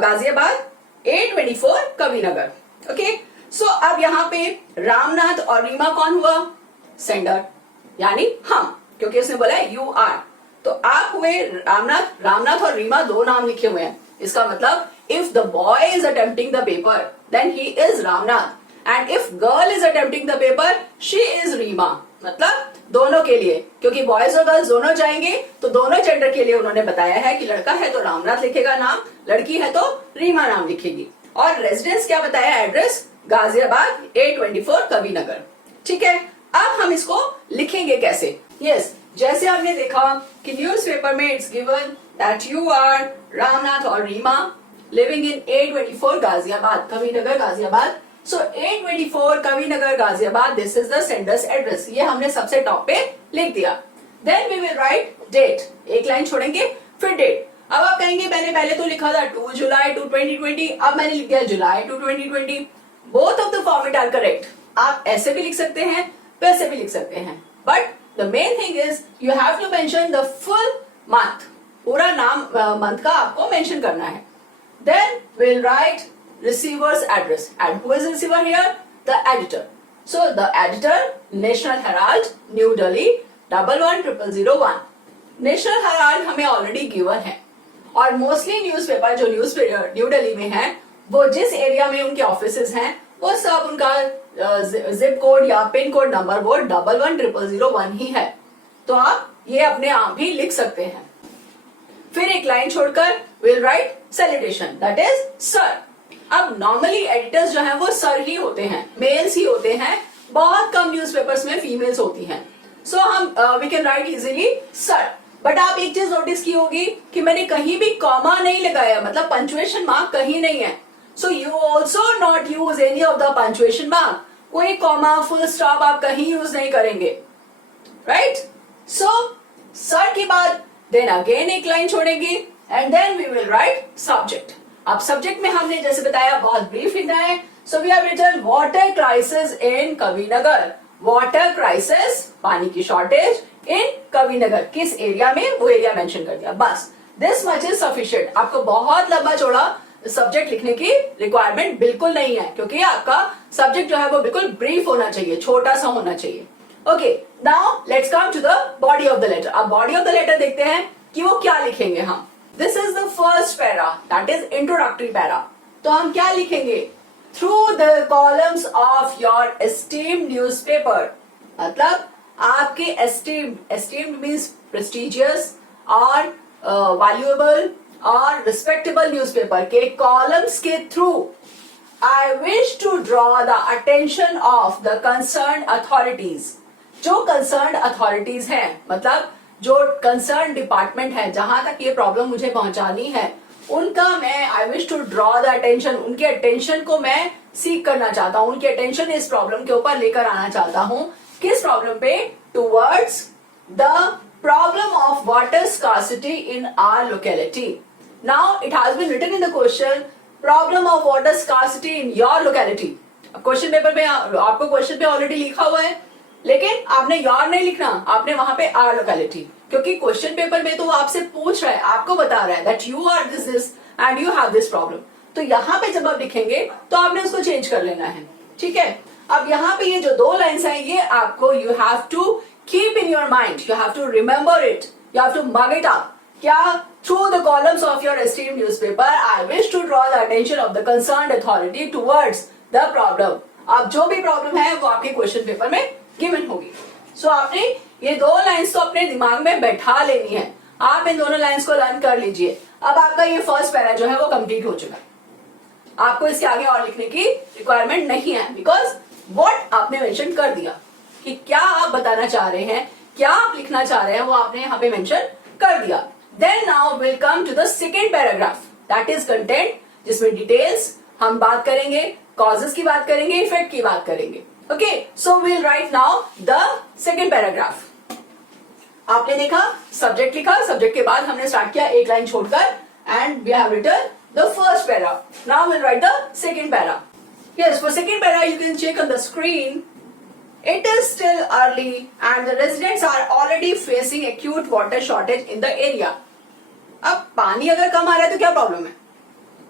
Ghaziabad 824 Kavinagar. Okay, so अब यहाँ पे रामनाथ और रीमा कौन हुआ, सेंडर, यानी हम, क्योंकि उसने बोला है यू आर, तो आप हुए रामनाथ और रीमा दो नाम लिखे हुए हैं। इसका मतलब if the boy is attempting the paper then he is Ramnath, and if girl is attempting the paper she is Reema, मतलब दोनों के लिए, क्योंकि बॉयज और गर्ल्स दोनों जाएंगे तो दोनों जेंडर के लिए उन्होंने बताया है कि लड़का है तो रामनाथ लिखेगा नाम, लड़की है तो रीमा नाम लिखेगी। और रेजिडेंस क्या बताया, एड्रेस गाजियाबाद 824 कविनगर। ठीक है, अब हम इसको लिखेंगे कैसे। यस, जैसे हमने देखा कि न्यूज़पेपर में it's given that you are Ramnath और Reema living in 824 Ghaziabad, Kavinagar Ghaziabad. So 824 Kavinagar Ghaziabad, this is the sender's address, ये हमने सबसे टॉप पे लिख दिया। Then we will write date, एक लाइन छोड़ेंगे फिर डेट। अब आप कहेंगे मैंने पहले तो लिखा था 2 जुलाई 2020, अब मैंने लिख दिया जुलाई 2020। Both of the format are correct, आप ऐसे भी लिख सकते हैं वैसे भी लिख सकते हैं, but the main thing is you have to mention the full month, पूरा नाम मंथ का आपको मेंशन करना है। Then will write receiver's address, and who is receiver here, the editor. So the editor, National Herald, New Delhi 110001। National Herald हमें already given है, और mostly newspaper जो न्यू दिल्ली में है, वो जिस एरिया में उनके ऑफिसेज हैं, वो सब उनका जिप कोड या पिन कोड नंबर वो 110001 ही है। तो आप ये अपने आप ही लिख सकते हैं। फिर एक लाइन छोड़कर will write salutation, that is sir. अब नॉर्मली एडिटर्स जो हैं वो सर ही होते हैं, मेल्स ही होते हैं, बहुत कम न्यूज़पेपर्स में फीमेल्स होती हैं। सो हम we can write easily sir. But आप एक चीज नोटिस की होगी कि मैंने कहीं भी कॉमा नहीं लगाया, मतलब पंचुएशन मार्क कहीं नहीं है। So you also not use any of the punctuation mark, कोई कॉमा फुल स्टॉप आप कहीं यूज नहीं करेंगे, राइट। सो सर के बाद देन अगेन एक लाइन छोड़ेंगे and then we will write subject. अब सब्जेक्ट में हमने जैसे बताया बहुत ब्रीफ लिखना है। So we have written water crisis in Kavinagar, water crisis पानी की शॉर्टेज इन कविनगर, किस एरिया में, वो एरिया मेंशन कर दिया, बस दिस मच इज सफिशिएंट। आपको बहुत लंबा चौड़ा सब्जेक्ट लिखने की रिक्वायरमेंट बिल्कुल नहीं है, क्योंकि आपका सब्जेक्ट जो है वो बिल्कुल ब्रीफ होना चाहिए, छोटा सा होना चाहिए। Okay, now let's come to the body of the letter. अब बॉडी ऑफ द लेटर देखते हैं कि वो क्या लिखेंगे हम। This is the first para, that is introductory para. तो हम क्या लिखेंगे, through the columns of your esteemed newspaper, मतलब आपके एस्टीम्ड मीन्स प्रेस्टिजियस और वैल्यूएबल और रिस्पेक्टेबल न्यूज़पेपर के कॉलम्स के through I wish to draw the attention of the concern authorities. जो कंसर्न अथॉरिटीज हैं, मतलब जो कंसर्न डिपार्टमेंट है जहां तक ये प्रॉब्लम मुझे पहुंचानी है, उनका मैं I wish to draw the attention, उनके अटेंशन को मैं सीख करना चाहता हूं, उनकी अटेंशन इस प्रॉब्लम के ऊपर लेकर आना चाहता हूं। किस प्रॉब्लम पे, towards the problem of water scarcity in our locality. Now it has been written in the question, problem of water scarcity in your locality. Question paper में आपको क्वेश्चन पे ऑलरेडी लिखा हुआ है, लेकिन आपने योर नहीं लिखना, आपने वहां पे आर लोकेलिटी, क्योंकि क्वेश्चन पेपर में तो वो आपसे पूछ रहा है, आपको बता रहा है that you are this and you have this problem. तो यहाँ पे जब आप लिखेंगे तो आपने उसको चेंज कर लेना है, ठीक है। अब यहाँ पे ये जो दो लाइन्स हैं, ये आपको you have to keep in your mind, you have to remember it, you have to mug it up. क्या, through the columns of your esteemed newspaper I wish to draw the attention of the concerned authority towards the problem. अब जो भी problem है वो आपके question paper में given होगी। सो आपने ये दो लाइंस तो अपने दिमाग में बैठा लेनी है, आप इन दोनों लाइंस को लर्न कर लीजिए। अब आपका ये फर्स्ट पैरा जो है वो कंप्लीट हो चुका है, आपको इसके आगे और लिखने की रिक्वायरमेंट नहीं है, बिकॉज व्हाट आपने मेंशन कर दिया कि क्या आप बताना चाह रहे हैं, क्या आप लिखना चाह रहे हैं, वो आपने यहाँ पे मेंशन कर दिया। Then now will come to the second paragraph, that is content, जिसमें डिटेल्स हम बात करेंगे, कॉजेस की बात करेंगे, इफेक्ट की बात करेंगे। Okay, so will write now the second paragraph. आपने देखा सब्जेक्ट लिखा, सब्जेक्ट के बाद हमने स्टार्ट किया एक लाइन छोड़कर, and we have written the first para. Now will write the second para. Yes, for second para you can check on the screen. It is still early and the residents are already facing acute water shortage in the area. अब पानी अगर कम आ रहा है तो क्या problem है?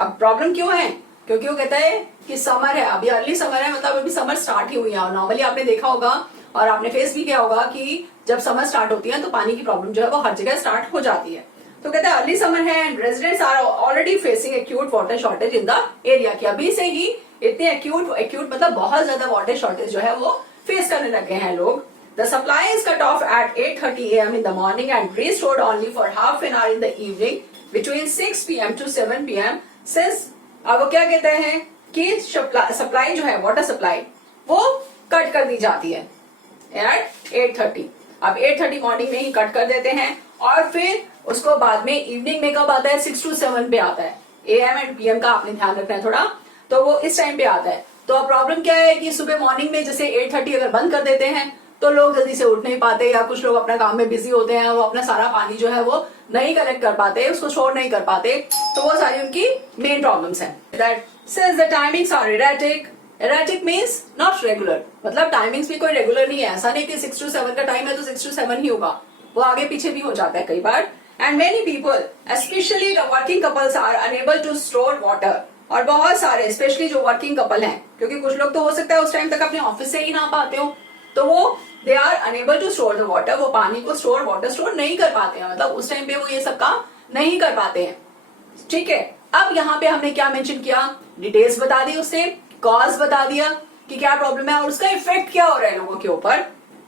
अब problem क्यों है? क्योंकि वो कहता है कि समर है, अभी अर्ली समर है, मतलब अभी समर स्टार्ट ही हुई है। और नॉर्मली आपने देखा होगा और आपने फेस भी किया होगा कि जब समर स्टार्ट होती है तो पानी की प्रॉब्लम जो है वो हर जगह स्टार्ट हो जाती है। तो कहते हैं अर्ली समर है and residents are already facing acute water shortage in the area, कि अभी से ही इतने एक्यूट मतलब बहुत ज्यादा वाटर शॉर्टेज जो है वो फेस करने लगे हैं लोग। The supply is cut off at 8:30 AM in the morning and restored only for half an hour in the evening between 6 PM to 7 PM since. अब वो क्या कहते हैं कि सप्लाई जो है वाटर सप्लाई वो कट कर दी जाती है एट 8:30। अब 8:30 मॉर्निंग में ही कट कर देते हैं और फिर उसको बाद में इवनिंग में कब आता है, 6 to 7 पे आता है। AM एंड PM का आपने ध्यान रखना है थोड़ा, तो वो इस टाइम पे आता है। तो अब प्रॉब्लम क्या है कि सुबह मॉर्निंग में जैसे 8:30 अगर बंद कर देते हैं तो लोग जल्दी से उठ नहीं पाते, या कुछ लोग अपना काम में बिजी होते हैं, वो अपना सारा पानी जो है वो नहीं कलेक्ट कर पाते, उसको स्टोर नहीं कर पाते। तो वो सारी उनकी मेन प्रॉब्लम्स हैं। That since the timings are erratic, erratic means not regular, मतलब टाइमिंग्स भी कोई रेगुलर नहीं है। ऐसा नहीं कि 6 to 7 का टाइम है तो 6 to 7 ही होगा, वो आगे पीछे भी हो जाता है कई बार। And many people specially the working couples are unable to store water, और बहुत सारे स्पेशली जो वर्किंग कपल हैं, क्योंकि कुछ लोग तो हो सकता है उस टाइम तक अपने ऑफिस से ही ना पाते हो, तो वो they are unable to store the water, वो पानी को वाटर स्टोर नहीं कर पाते हैं, मतलब उस टाइम पे वो ये सब काम नहीं कर पाते हैं। ठीक है, अब यहाँ पे हमने क्या मेंशन किया, डिटेल्स बता दी उससे, कॉज बता दिया कि क्या प्रॉब्लम है और उसका इफेक्ट क्या हो रहा है लोगों के ऊपर।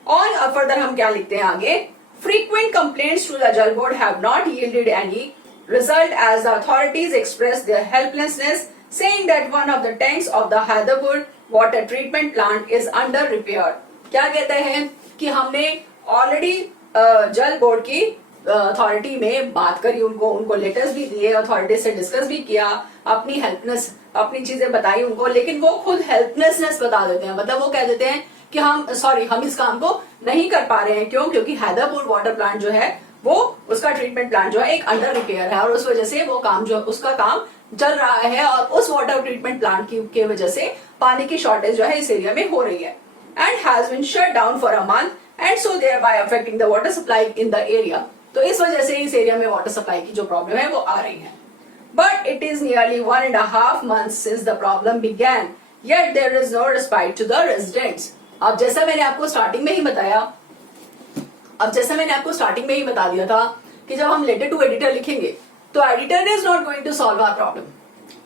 और अब फर्दर हम क्या लिखते हैं आगे, frequent complaints to the Jal Board have not yielded any result as the authorities expressed their helplessness, saying that one of the tanks of the Hyderabad water treatment plant is under repair. क्या कहते हैं कि हमने already जल board की authority में बात करी, उनको लेटर्स भी दिए, अथॉरिटी से डिस्कस भी किया, अपनी हेल्पनेस, अपनी चीजें बताई उनको, लेकिन वो खुद हेल्पलेसनेस बता देते हैं। मतलब वो कह देते हैं कि हम इस काम को नहीं कर पा रहे हैं। क्यों? क्योंकि हैदरपुर वाटर प्लांट जो है वो, उसका ट्रीटमेंट प्लांट जो है एक अंडर रिपेयर है और उस वजह से वो काम जो उसका काम चल रहा है और उस वाटर ट्रीटमेंट प्लांट की वजह से पानी की शॉर्टेज जो है इस एरिया में हो रही है and has been shut down for a month and so thereby affecting the water supply in the area. तो इस वजह से इस एरिया में वाटर सप्लाई की जो प्रॉब्लम है वो आ रही है। But it is nearly 1.5 months since the problem began, yet there is no respite to the residents. अब जैसा मैंने आपको स्टार्टिंग में ही बता दिया था कि जब हम लेटर टू एडिटर लिखेंगे तो editor is not going to solve our problem,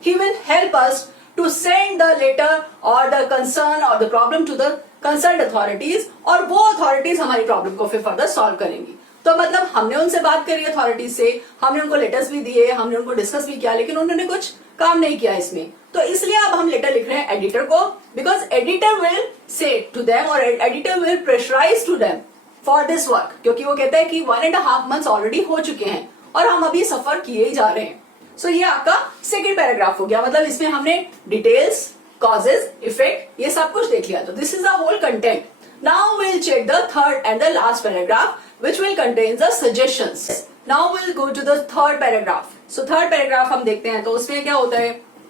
he will help us to send the letter और द कंसर्न और the problem to the concerned authorities, और वो अथॉरिटीज हमारी प्रॉब्लम को फिर फर्दर सॉल्व करेंगी। तो मतलब हमने उनसे बात करी अथॉरिटीज से, हमने उनको लेटर्स भी दिए, हमने उनको डिस्कस भी किया, लेकिन उन्होंने कुछ काम नहीं किया इसमें। तो इसलिए अब हम लेटर लिख रहे हैं एडिटर को, because editor will say to them और editor will pressurise to them for this work, क्योंकि वो कहते हैं कि 1.5 months ऑलरेडी हो चुके हैं और हम अभी सफर किए ही जा रहे हैं। सो ये आपका सेकेंड पैराग्राफ हो गया। मतलब इसमें हमने डिटेल्स, कॉजेज, इफेक्ट, ये सब कुछ देख लिया। तो this is the whole content. Now will check the third and the last paragraph which will contain the suggestions. Now we'll go to the third paragraph. So third paragraph हम देखते हैं। तो उसमें क्या होता है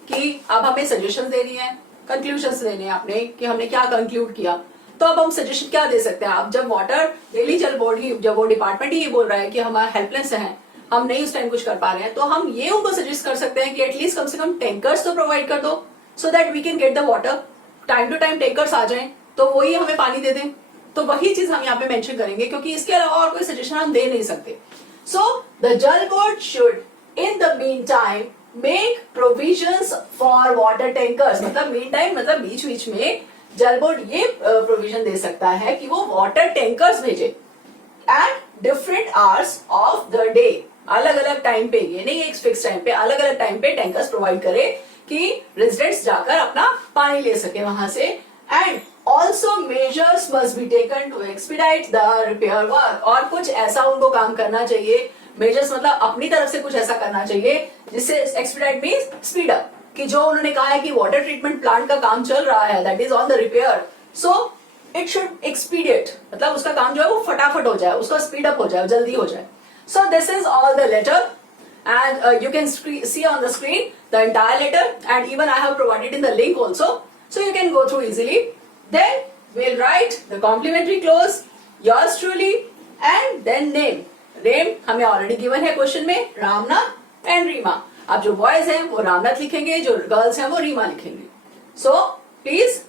कि अब हमें सजेशंस देनी है, कंक्लूजन्स देने हैं आपने कि हमने क्या कंक्लूड किया। तो अब हम सजेशन क्या दे सकते हैं? आप जब वाटर दिल्ली जल बोर्ड ही, जब वो डिपार्टमेंट ही बोल रहा है कि हम हेल्पलेस हैं, हम नहीं उस टाइम कुछ कर पा रहे हैं, तो हम ये उनको सजेस्ट कर सकते हैं कि एटलीस्ट कम से कम टैंकर्स तो प्रोवाइड कर दो, so that we can get the water. Time to time tankers आ जाएं तो वही हमें पानी दे दें। तो वही चीज हम यहाँ पे मेंशन करेंगे, क्योंकि इसके अलावा और कोई सजेशन हम दे नहीं सकते। सो द जल board should in the mean time make provisions for water tankers. मतलब मीन टाइम मतलब बीच बीच में जल बोर्ड ये प्रोविजन दे सकता है कि वो वाटर टैंकर्स भेजे at different hours of the day. अलग अलग टाइम पे, ये नहीं एक फिक्स टाइम पे, अलग अलग टाइम पे टैंकर्स प्रोवाइड करे कि रेजिडेंट्स जाकर अपना पानी ले सके वहां से। And also measures must be taken to expedite the repair work। और कुछ ऐसा उनको काम करना चाहिए, measures मतलब अपनी तरफ से कुछ ऐसा करना चाहिए जिससे expedite means speed up, कि जो उन्होंने कहा है कि वाटर ट्रीटमेंट प्लांट का काम चल रहा है, that is on the repair, so it should expedite, मतलब उसका काम जो है वो फटाफट हो जाए, उसका स्पीड अप हो जाए, जल्दी हो जाए। So this is all the letter and you can see on the screen the entire letter and even I have provided in the link also, so you can go through easily। Then we'll write the complimentary clause, yours truly, and then name. Name हमें already given है question में, Ramnath and Reema. अब जो boys हैं वो रामनाथ लिखेंगे, जो girls हैं वो रीमा लिखेंगे। So please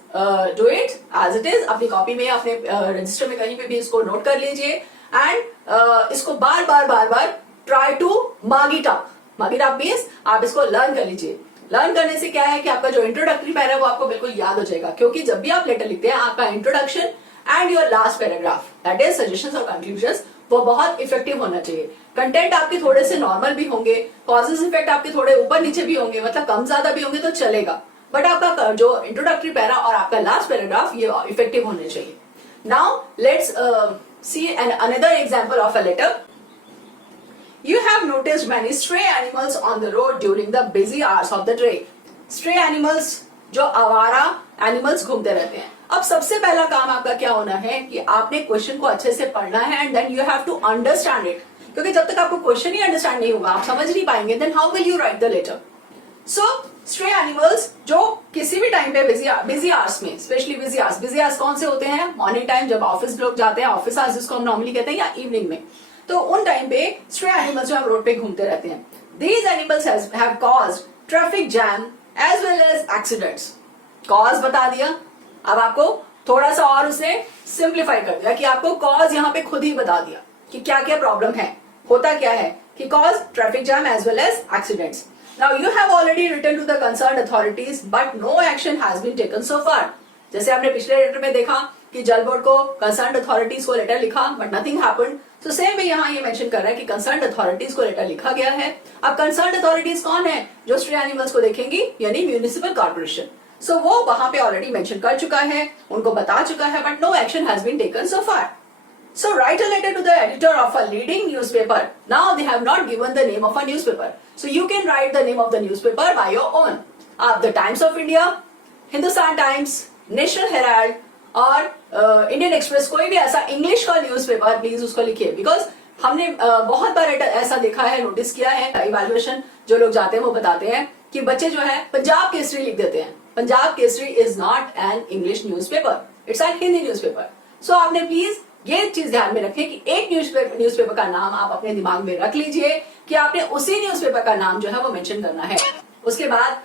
do it as it is. अपनी कॉपी में, अपने रजिस्टर में कहीं पे भी इसको नोट कर लीजिए एंड इसको बार बार ट्राई टू माग इट अप। माग इट अप मीन्स आप इसको लर्न कर लीजिए। लर्न करने से क्या है कि आपका जो इंट्रोडक्टरी पैरा है वो आपको बिल्कुल याद हो जाएगा, क्योंकि जब भी आप लेटर लिखते हैं आपका introduction and your last paragraph, that is suggestions और कंक्लूजन्स, वो बहुत इफेक्टिव होना चाहिए। कंटेंट आपके थोड़े से नॉर्मल भी होंगे, कॉजेस इफेक्ट आपके थोड़े ऊपर नीचे भी होंगे, मतलब कम ज्यादा भी होंगे तो चलेगा, बट आपका जो इंट्रोडक्टरी पैरा और आपका लास्ट पैराग्राफ ये इफेक्टिव होने चाहिए। Now let's see another example of a letter. You have noticed many stray animals on the road during the busy hours of the day. Stray animals जो आवारा animals घूमते रहते हैं। अब सबसे पहला काम आपका क्या होना है कि आपने क्वेश्चन को अच्छे से पढ़ना है and then you have to understand it, क्योंकि जब तक आपको क्वेश्चन ही अंडरस्टैंड नहीं होगा, आप समझ नहीं पाएंगे, then how will you write the letter. So stray animals जो किसी भी टाइम पे बिजी आवर्स में, स्पेशली बिजी आवर्स कौन से होते हैं? मॉर्निंग टाइम जब ऑफिस लोग जाते हैं, ऑफिस आवर्स जिसको हम नॉर्मली कहते हैं, या इवनिंग में, तो उन टाइम पे स्ट्रे एनिमल्स जो हम रोड पे घूमते रहते हैं। These animals have caused traffic jam as well as accidents। Cause बता दिया, अब आपको थोड़ा सा और उसने सिंप्लीफाई कर दिया कि आपको कॉज यहाँ पे खुद ही बता दिया कि क्या क्या प्रॉब्लम है, होता क्या है कि cause traffic jam as well as accidents. Now you have already written to the concerned authorities, but no action has been taken so far. जैसे आपने पिछले लेटर में देखा कि जल बोर्ड को कंसर्न अथॉरिटीज को लेटर लिखा बट नथिंग हैपेंड, तो सेम में यहाँ ये मेंशन कर रहा है कि कंसर्न अथॉरिटीज को लेटर लिखा गया है. अब कंसर्न अथॉरिटीज कौन है? जो स्ट्रे एनिमल्स को देखेंगी, यानी म्यूनिसिपल कॉर्पोरेशन. सो वो वहां पे ऑलरेडी मेंशन कर चुका है, उनको बता चुका है, but no action has been taken so far. So write a letter to the editor of a leading newspaper. Now they have not given the name of a newspaper, so you can write the name of the newspaper by your own. The Times of India, Hindustan Times, National Herald और Indian express, कोई भी ऐसा English का newspaper please उसको लिखिए. Because हमने बहुत बार ऐसा देखा है, नोटिस किया है, इवैल्यूएशन जो लोग जाते हैं वो बताते हैं कि बच्चे जो है पंजाब केसरी लिख देते हैं. Punjab Kesari is not an English newspaper, it's an Hindi newspaper. So आपने प्लीज ये चीज ध्यान में रखें कि एक न्यूज़पेपर का नाम आप अपने दिमाग में रख लीजिए कि आपने उसी न्यूज़पेपर का नाम जो है वो मेंशन करना है. उसके बाद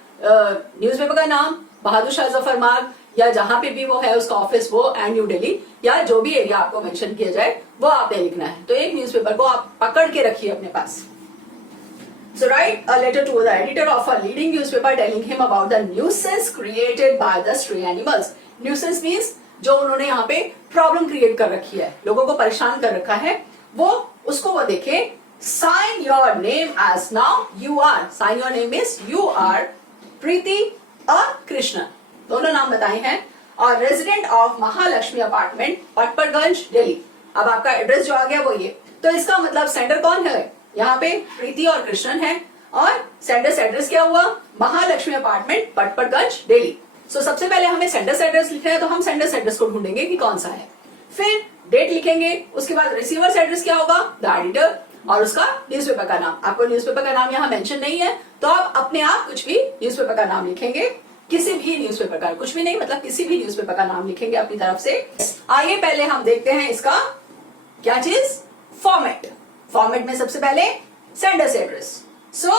न्यूज़पेपर का नाम बहादुर शाह जफर मार्ग या जहां पे भी वो है उसका ऑफिस, वो एंड न्यू दिल्ली, या जो भी एरिया आपको मेंशन किया जाए वो आपने लिखना है. तो एक न्यूज़पेपर को आप पकड़ के रखिए अपने पास. So write a letter to the editor of a leading newspaper telling him about the nuisance created by the stray animals. Nuisance means जो उन्होंने यहाँ पे प्रॉब्लम क्रिएट कर रखी है, लोगों को परेशान कर रखा है, वो उसको वो देखे. Sign your name as now you are. Sign your name is you are Preeti और कृष्ण, दोनों नाम बताए हैं, और resident of Mahalakshmi apartment Patparganj Delhi. अब आपका एड्रेस जो आ गया वो ये, तो इसका मतलब सेंडर कौन है? यहाँ पे प्रीति और कृष्णन है, और सेंडर्स एड्रेस क्या हुआ? महालक्ष्मी अपार्टमेंट पटपरगंज दिल्ली. सो सबसे पहले हमें सेंडर्स एड्रेस लिखना है, तो हम सेंडर्स एड्रेस को ढूंढेंगे कि कौन सा है, फिर डेट लिखेंगे. उसके बाद रिसीवर्स एड्रेस क्या होगा? द एडिटर, और उसका न्यूज़पेपर का नाम. आपको न्यूज़पेपर का नाम यहाँ मेंशन नहीं है, तो आप अपने आप कुछ भी न्यूज़पेपर का नाम लिखेंगे, किसी भी न्यूज़पेपर का, कुछ भी नहीं मतलब किसी भी न्यूज़पेपर का नाम लिखेंगे अपनी तरफ से. आइए पहले हम देखते हैं इसका क्या चीज, फॉर्मेट. फॉर्मेट में सबसे पहले सेंडर्स एड्रेस. सो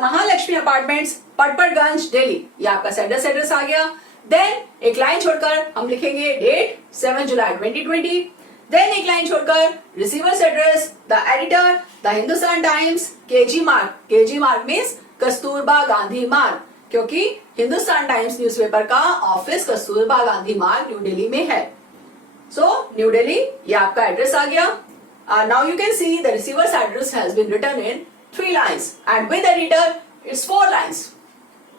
महालक्ष्मी अपार्टमेंट्स पटपरगंज दिल्ली, ये आपका सेंडर्स एड्रेस आ गया. देन एक लाइन छोड़कर हम लिखेंगे डेट 7 जुलाई 2020. देन एक लाइन छोड़कर receiver's address the editor the Hindustan times KG मार्ग. केजी मार्ग मीन्स कस्तूरबा गांधी मार्ग, क्योंकि हिंदुस्तान टाइम्स न्यूज़पेपर का ऑफिस कस्तूरबा गांधी मार्ग न्यू दिल्ली में है. सो न्यू दिल्ली, ये आपका एड्रेस आ गया. Now you can see the receiver's address has been written in 3 lines and with editor it's 4 lines.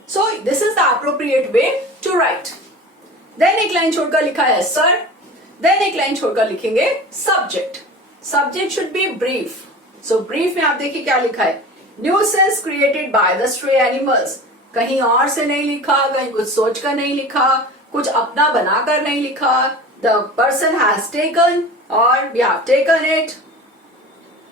So this is the appropriate way to write. Then एक line छोड़कर लिखा है sir. Then एक line छोड़कर लिखेंगे subject. Subject should be brief. So brief में आप देखिए क्या लिखा है, nuisance created by the stray animals. कहीं और से नहीं लिखा, कहीं कुछ सोच कर नहीं लिखा, कुछ अपना बनाकर नहीं लिखा. The person has taken और we have taken it.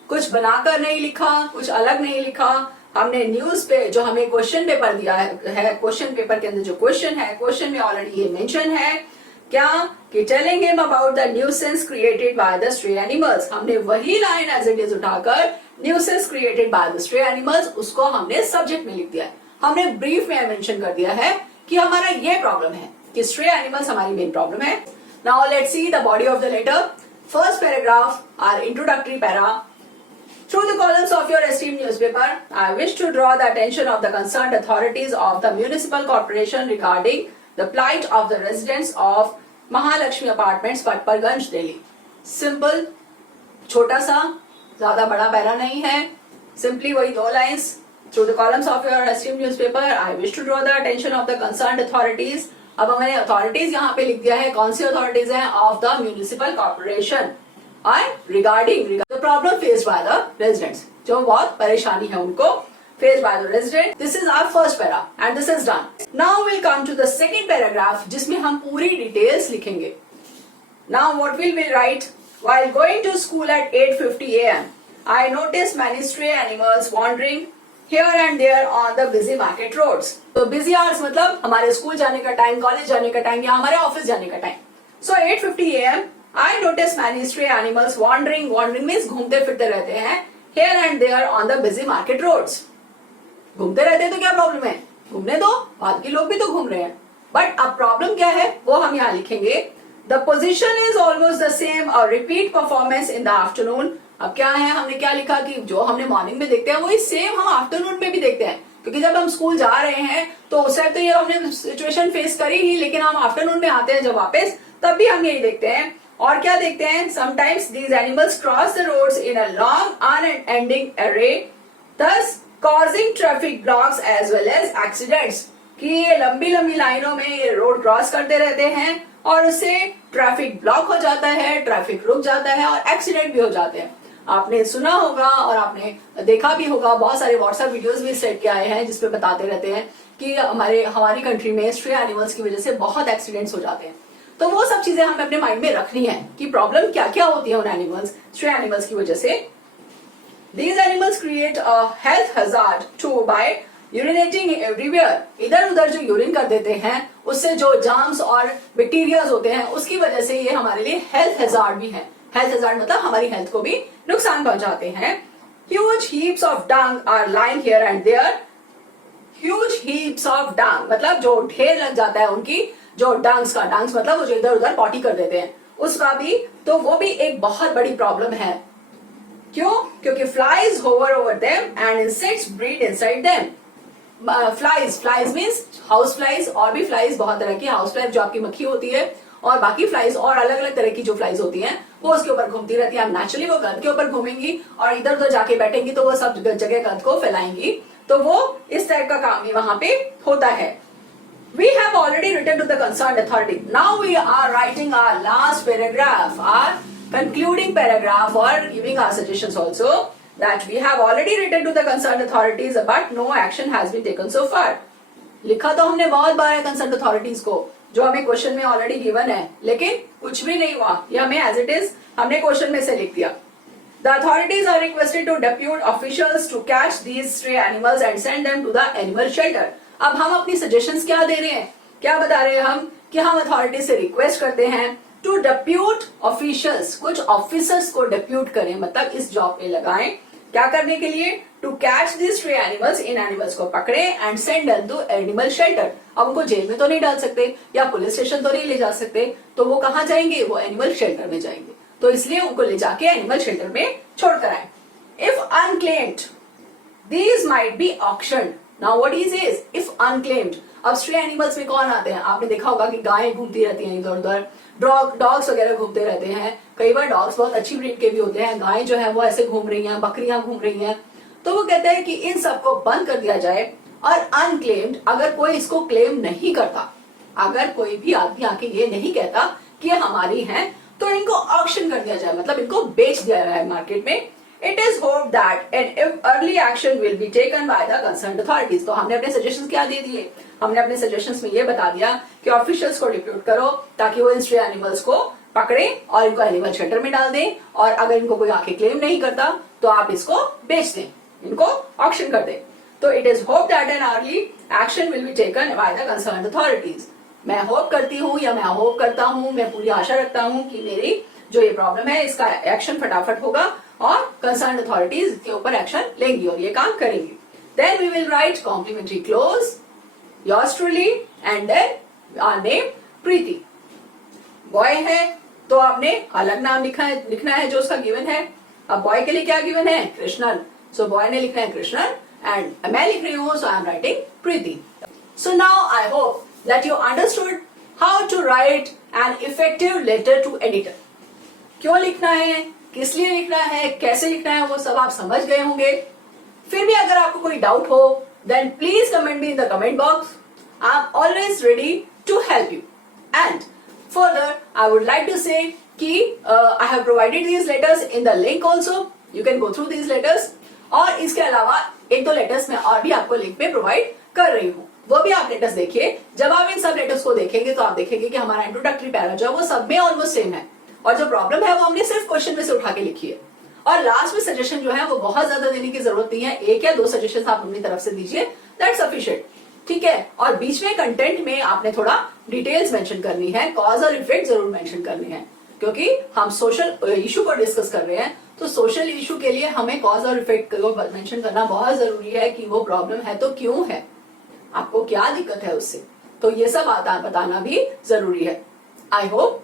कुछ बनाकर नहीं लिखा, कुछ अलग नहीं लिखा. हमने न्यूज पे जो हमें क्वेश्चन पेपर दिया है, क्वेश्चन पेपर के अंदर जो क्वेश्चन है, क्वेश्चन में ऑलरेडी ये मेंशन है क्या कि telling him about the nuisance created by the stray animals. हमने वही लाइन एज इट इज उठाकर nuisance created by the stray animals उसको हमने सब्जेक्ट में लिख दिया है. हमने ब्रीफ में मेंशन कर दिया है कि हमारा ये प्रॉब्लम है कि स्ट्रे एनिमल्स हमारी मेन प्रॉब्लम है. Now let's see the body of the letter. First paragraph, our introductory para. Through the columns of your esteemed newspaper, I wish to draw the attention of the concerned authorities of the municipal corporation regarding the plight of the residents of Mahalakshmi Apartments, Patparganj, Delhi. Simple, छोटा सा, ज्यादा बड़ा para नहीं है. Simply वही 2 lines. Through the columns of your esteemed newspaper, I wish to draw the attention of the concerned authorities. अब मैंने authorities यहाँ पे लिख दिया है, कौन सी अथॉरिटीज हैं? Of the municipal corporation. और regarding the problem faced by the residents, जो बहुत परेशानी है उनको, faced by the resident. This is our first para and this is done. Now will come to the second paragraph, जिसमें हम पूरी details लिखेंगे. Now what will we write? While going to school at 8:50 AM, I noticed many stray animals wandering here and there on the busy market roads. तो busy hours मतलब हमारे school जाने का time, college जाने का time या हमारे office जाने का time. So 8:50 AM, I noticed many stray animals wandering. Wandering means घूमते फिरते रहते हैं here and there on the busy market roads. घूमते रहते हैं तो क्या प्रॉब्लम है? घूमने दो, बाकी लोग भी तो घूम रहे हैं. बट अब प्रॉब्लम क्या है वो हम यहाँ लिखेंगे. The position is almost the same, a repeat performance in the afternoon. अब क्या है, हमने क्या लिखा कि जो हमने मॉर्निंग में देखते हैं वही सेम हम आफ्टरनून में भी देखते हैं. क्योंकि जब हम स्कूल जा रहे हैं तो उस टाइम तो ये हमने सिचुएशन फेस करी ही, लेकिन हम आफ्टरनून में आते हैं जब वापस, तब भी हम यही देखते हैं। और क्या देखते हैं, sometimes these animals cross the roads in a long unending array, thus causing traffic blocks as well as accidents। कि ये लंबी लंबी लाइनों में ये रोड क्रॉस करते रहते हैं और उससे ट्रैफिक ब्लॉक हो जाता है, ट्रैफिक रुक जाता है और एक्सीडेंट भी हो जाते हैं। आपने सुना होगा और आपने देखा भी होगा, बहुत सारे व्हाट्सएप वीडियोस भी सेट के आए हैं जिसपे बताते रहते हैं कि हमारी कंट्री में स्ट्रे एनिमल्स की वजह से बहुत एक्सीडेंट्स हो जाते हैं। तो वो सब चीजें हमें अपने माइंड में रखनी है कि प्रॉब्लम क्या क्या होती है उन एनिमल्स, स्ट्रे एनिमल्स की वजह से। These animals create a health hazard too by urinating everywhere। इधर उधर जो यूरिन कर देते हैं उससे जो जर्म्स और बैक्टीरियाज होते हैं उसकी वजह से ये हमारे लिए हेल्थ हैजार्ड भी है। हेल्थ हैजार्ड मतलब हमारी हेल्थ को भी नुकसान पहुंचाते हैं। Huge heaps of dung are lying here and there। Huge heaps of dung मतलब जो ढेर लग जाता है उनकी, जो डंग्स मतलब वो जो इधर उधर पॉटी कर देते हैं उसका भी, तो वो भी एक बहुत बड़ी प्रॉब्लम है। क्यों? क्योंकि flies hover over them and insects breed inside them. Flies means house flies, और भी फ्लाइज बहुत तरह की, हाउस फ्लाइज जो आपकी मक्खी होती है और बाकी फ्लाइज और अलग अलग तरह की जो फ्लाइज होती हैं वो उसके ऊपर घूमती रहती है। नेचुरली वो गंद के ऊपर घूमेंगी और इधर उधर जाके बैठेंगी तो वो सब जगह गंद को फैलाएंगी, तो वो इस टाइप का काम ही वहां पे होता है। We have already written to the concerned authority. Now we are writing our last paragraph, our concluding paragraph, or giving our suggestions also, that we have already written to the concerned authorities but no action has been taken so far। लिखा तो हमने बहुत बार है concerned authorities को, जो हमें question में already given है, लेकिन कुछ भी नहीं हुआ। ये हमें एज इट इज हमने क्वेश्चन में से लिख दिया। The authorities are requested to depute officials to catch these stray animals and send them to the animal shelter। अब हम अपनी सजेशंस क्या दे रहे हैं, क्या बता रहे हैं हम, कि हम अथॉरिटी से रिक्वेस्ट करते हैं टू डेप्यूट ऑफिशियल्स, कुछ ऑफिसर्स को डेप्यूट करें, मतलब इस जॉब पे लगाएं, क्या करने के लिए, to catch this stray animals, इन एनिमल्स को पकड़े and send them to animal shelter. अब उनको जेल में तो नहीं डाल सकते या पुलिस स्टेशन तो नहीं ले जा सकते, तो वो कहाँ जाएंगे, वो एनिमल शेल्टर में जाएंगे, तो इसलिए उनको ले जाके एनिमल शेल्टर में छोड़ कर आए। If unclaimed these might be auctioned. Now what is if unclaimed? अब स्ट्रे एनिमल्स में कौन आते हैं, आपने देखा होगा कि गायें घूमती रहती हैं इधर उधर, डॉग्स वगैरह घूमते रहते हैं। कई बार डॉग्स बहुत अच्छी ब्रीड के भी होते हैं, गायें जो है वो ऐसे घूम रही हैं, बकरियां घूम रही हैं, तो वो कहते हैं कि इन सबको बंद कर दिया जाए। और अनक्लेम्ड, अगर कोई इसको क्लेम नहीं करता, अगर कोई भी आदमी आके ये नहीं कहता कि ये हमारी हैं, तो इनको ऑक्शन कर दिया जाए, मतलब इनको बेच दिया जाए मार्केट में। It is hoped that an early action will be taken by the concerned authorities। तो हमने अपने सजेशंस क्या दे दिए, हमने अपने सजेशंस में ये बता दिया कि ऑफिशियल्स को डिप्यूट करो ताकि वो इन स्ट्रे एनिमल्स को पकड़े और इनको एनिमल शेल्टर में डाल दें, और अगर इनको कोई आके क्लेम नहीं करता तो आप इसको बेच दें, इनको ऑक्शन कर दें। तो it is hope that an early action will be taken by the concerned authorities. मैं होप करती हूँ या मैं होप करता हूँ, मैं पूरी आशा रखता हूँ कि मेरी जो ये प्रॉब्लम है इसका एक्शन फटाफट होगा और कंसर्न्ड अथॉरिटीज इसके ऊपर एक्शन लेंगी और ये काम करेंगी। Then we will write complimentary close, yours truly, and then our name Preeti. बॉय है तो आपने अलग नाम लिखना है जो उसका गिवन है। अब बॉय के लिए क्या गिवन है, कृष्णन, सो बॉय ने लिखना है कृष्णन एंड मैं लिख रही हूँ, so I am writing Preeti. So now I hope that you understood how to write an effective letter to editor. क्यों लिखना है, किस लिए लिखना है, कैसे लिखना है, वो सब आप समझ गए होंगे। फिर भी अगर आपको कोई डाउट हो then please comment me in the comment box. I am always ready to help you. And further I would like to say कि I have provided these letters in the link also, you can go through these letters. और इसके अलावा एक दो letters मैं और भी आपको लिंक में प्रोवाइड कर रही हूँ, वो भी आप लेटर्स देखिए। जब आप इन सब लेटर्स को देखेंगे तो आप देखेंगे कि हमारा इंट्रोडक्टरी पैरा जो है वो सब में ऑलमोस्ट सेम है, और जो प्रॉब्लम है वो हमने सिर्फ क्वेश्चन में से उठा के लिखी है। और लास्ट में सजेशन जो है वो बहुत ज्यादा देने की जरूरत नहीं है, एक या दो सजेशन आप अपनी तरफ से दीजिए, दैट्स सफिशिएंट, ठीक है। और बीच में कंटेंट में आपने थोड़ा डिटेल्स मेंशन करनी है, कॉज और इफेक्ट जरूर मेंशन करने हैं, क्योंकि हम सोशल इशू को डिस्कस कर रहे हैं, तो सोशल इशू के लिए हमें कॉज और इफेक्ट को मेंशन करना बहुत जरूरी है कि वो प्रॉब्लम है तो क्यों है, आपको क्या दिक्कत है उससे, तो ये सब बताना भी जरूरी है। I hope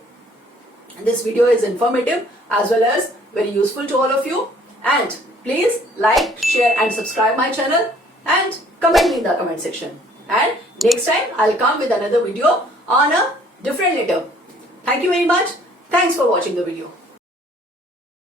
this video is informative as well as very useful to all of you, and please like, share and subscribe my channel and comment me in the comment section. And next time I'll come with another video on a different letter. Thank you very much. Thanks for watching the video.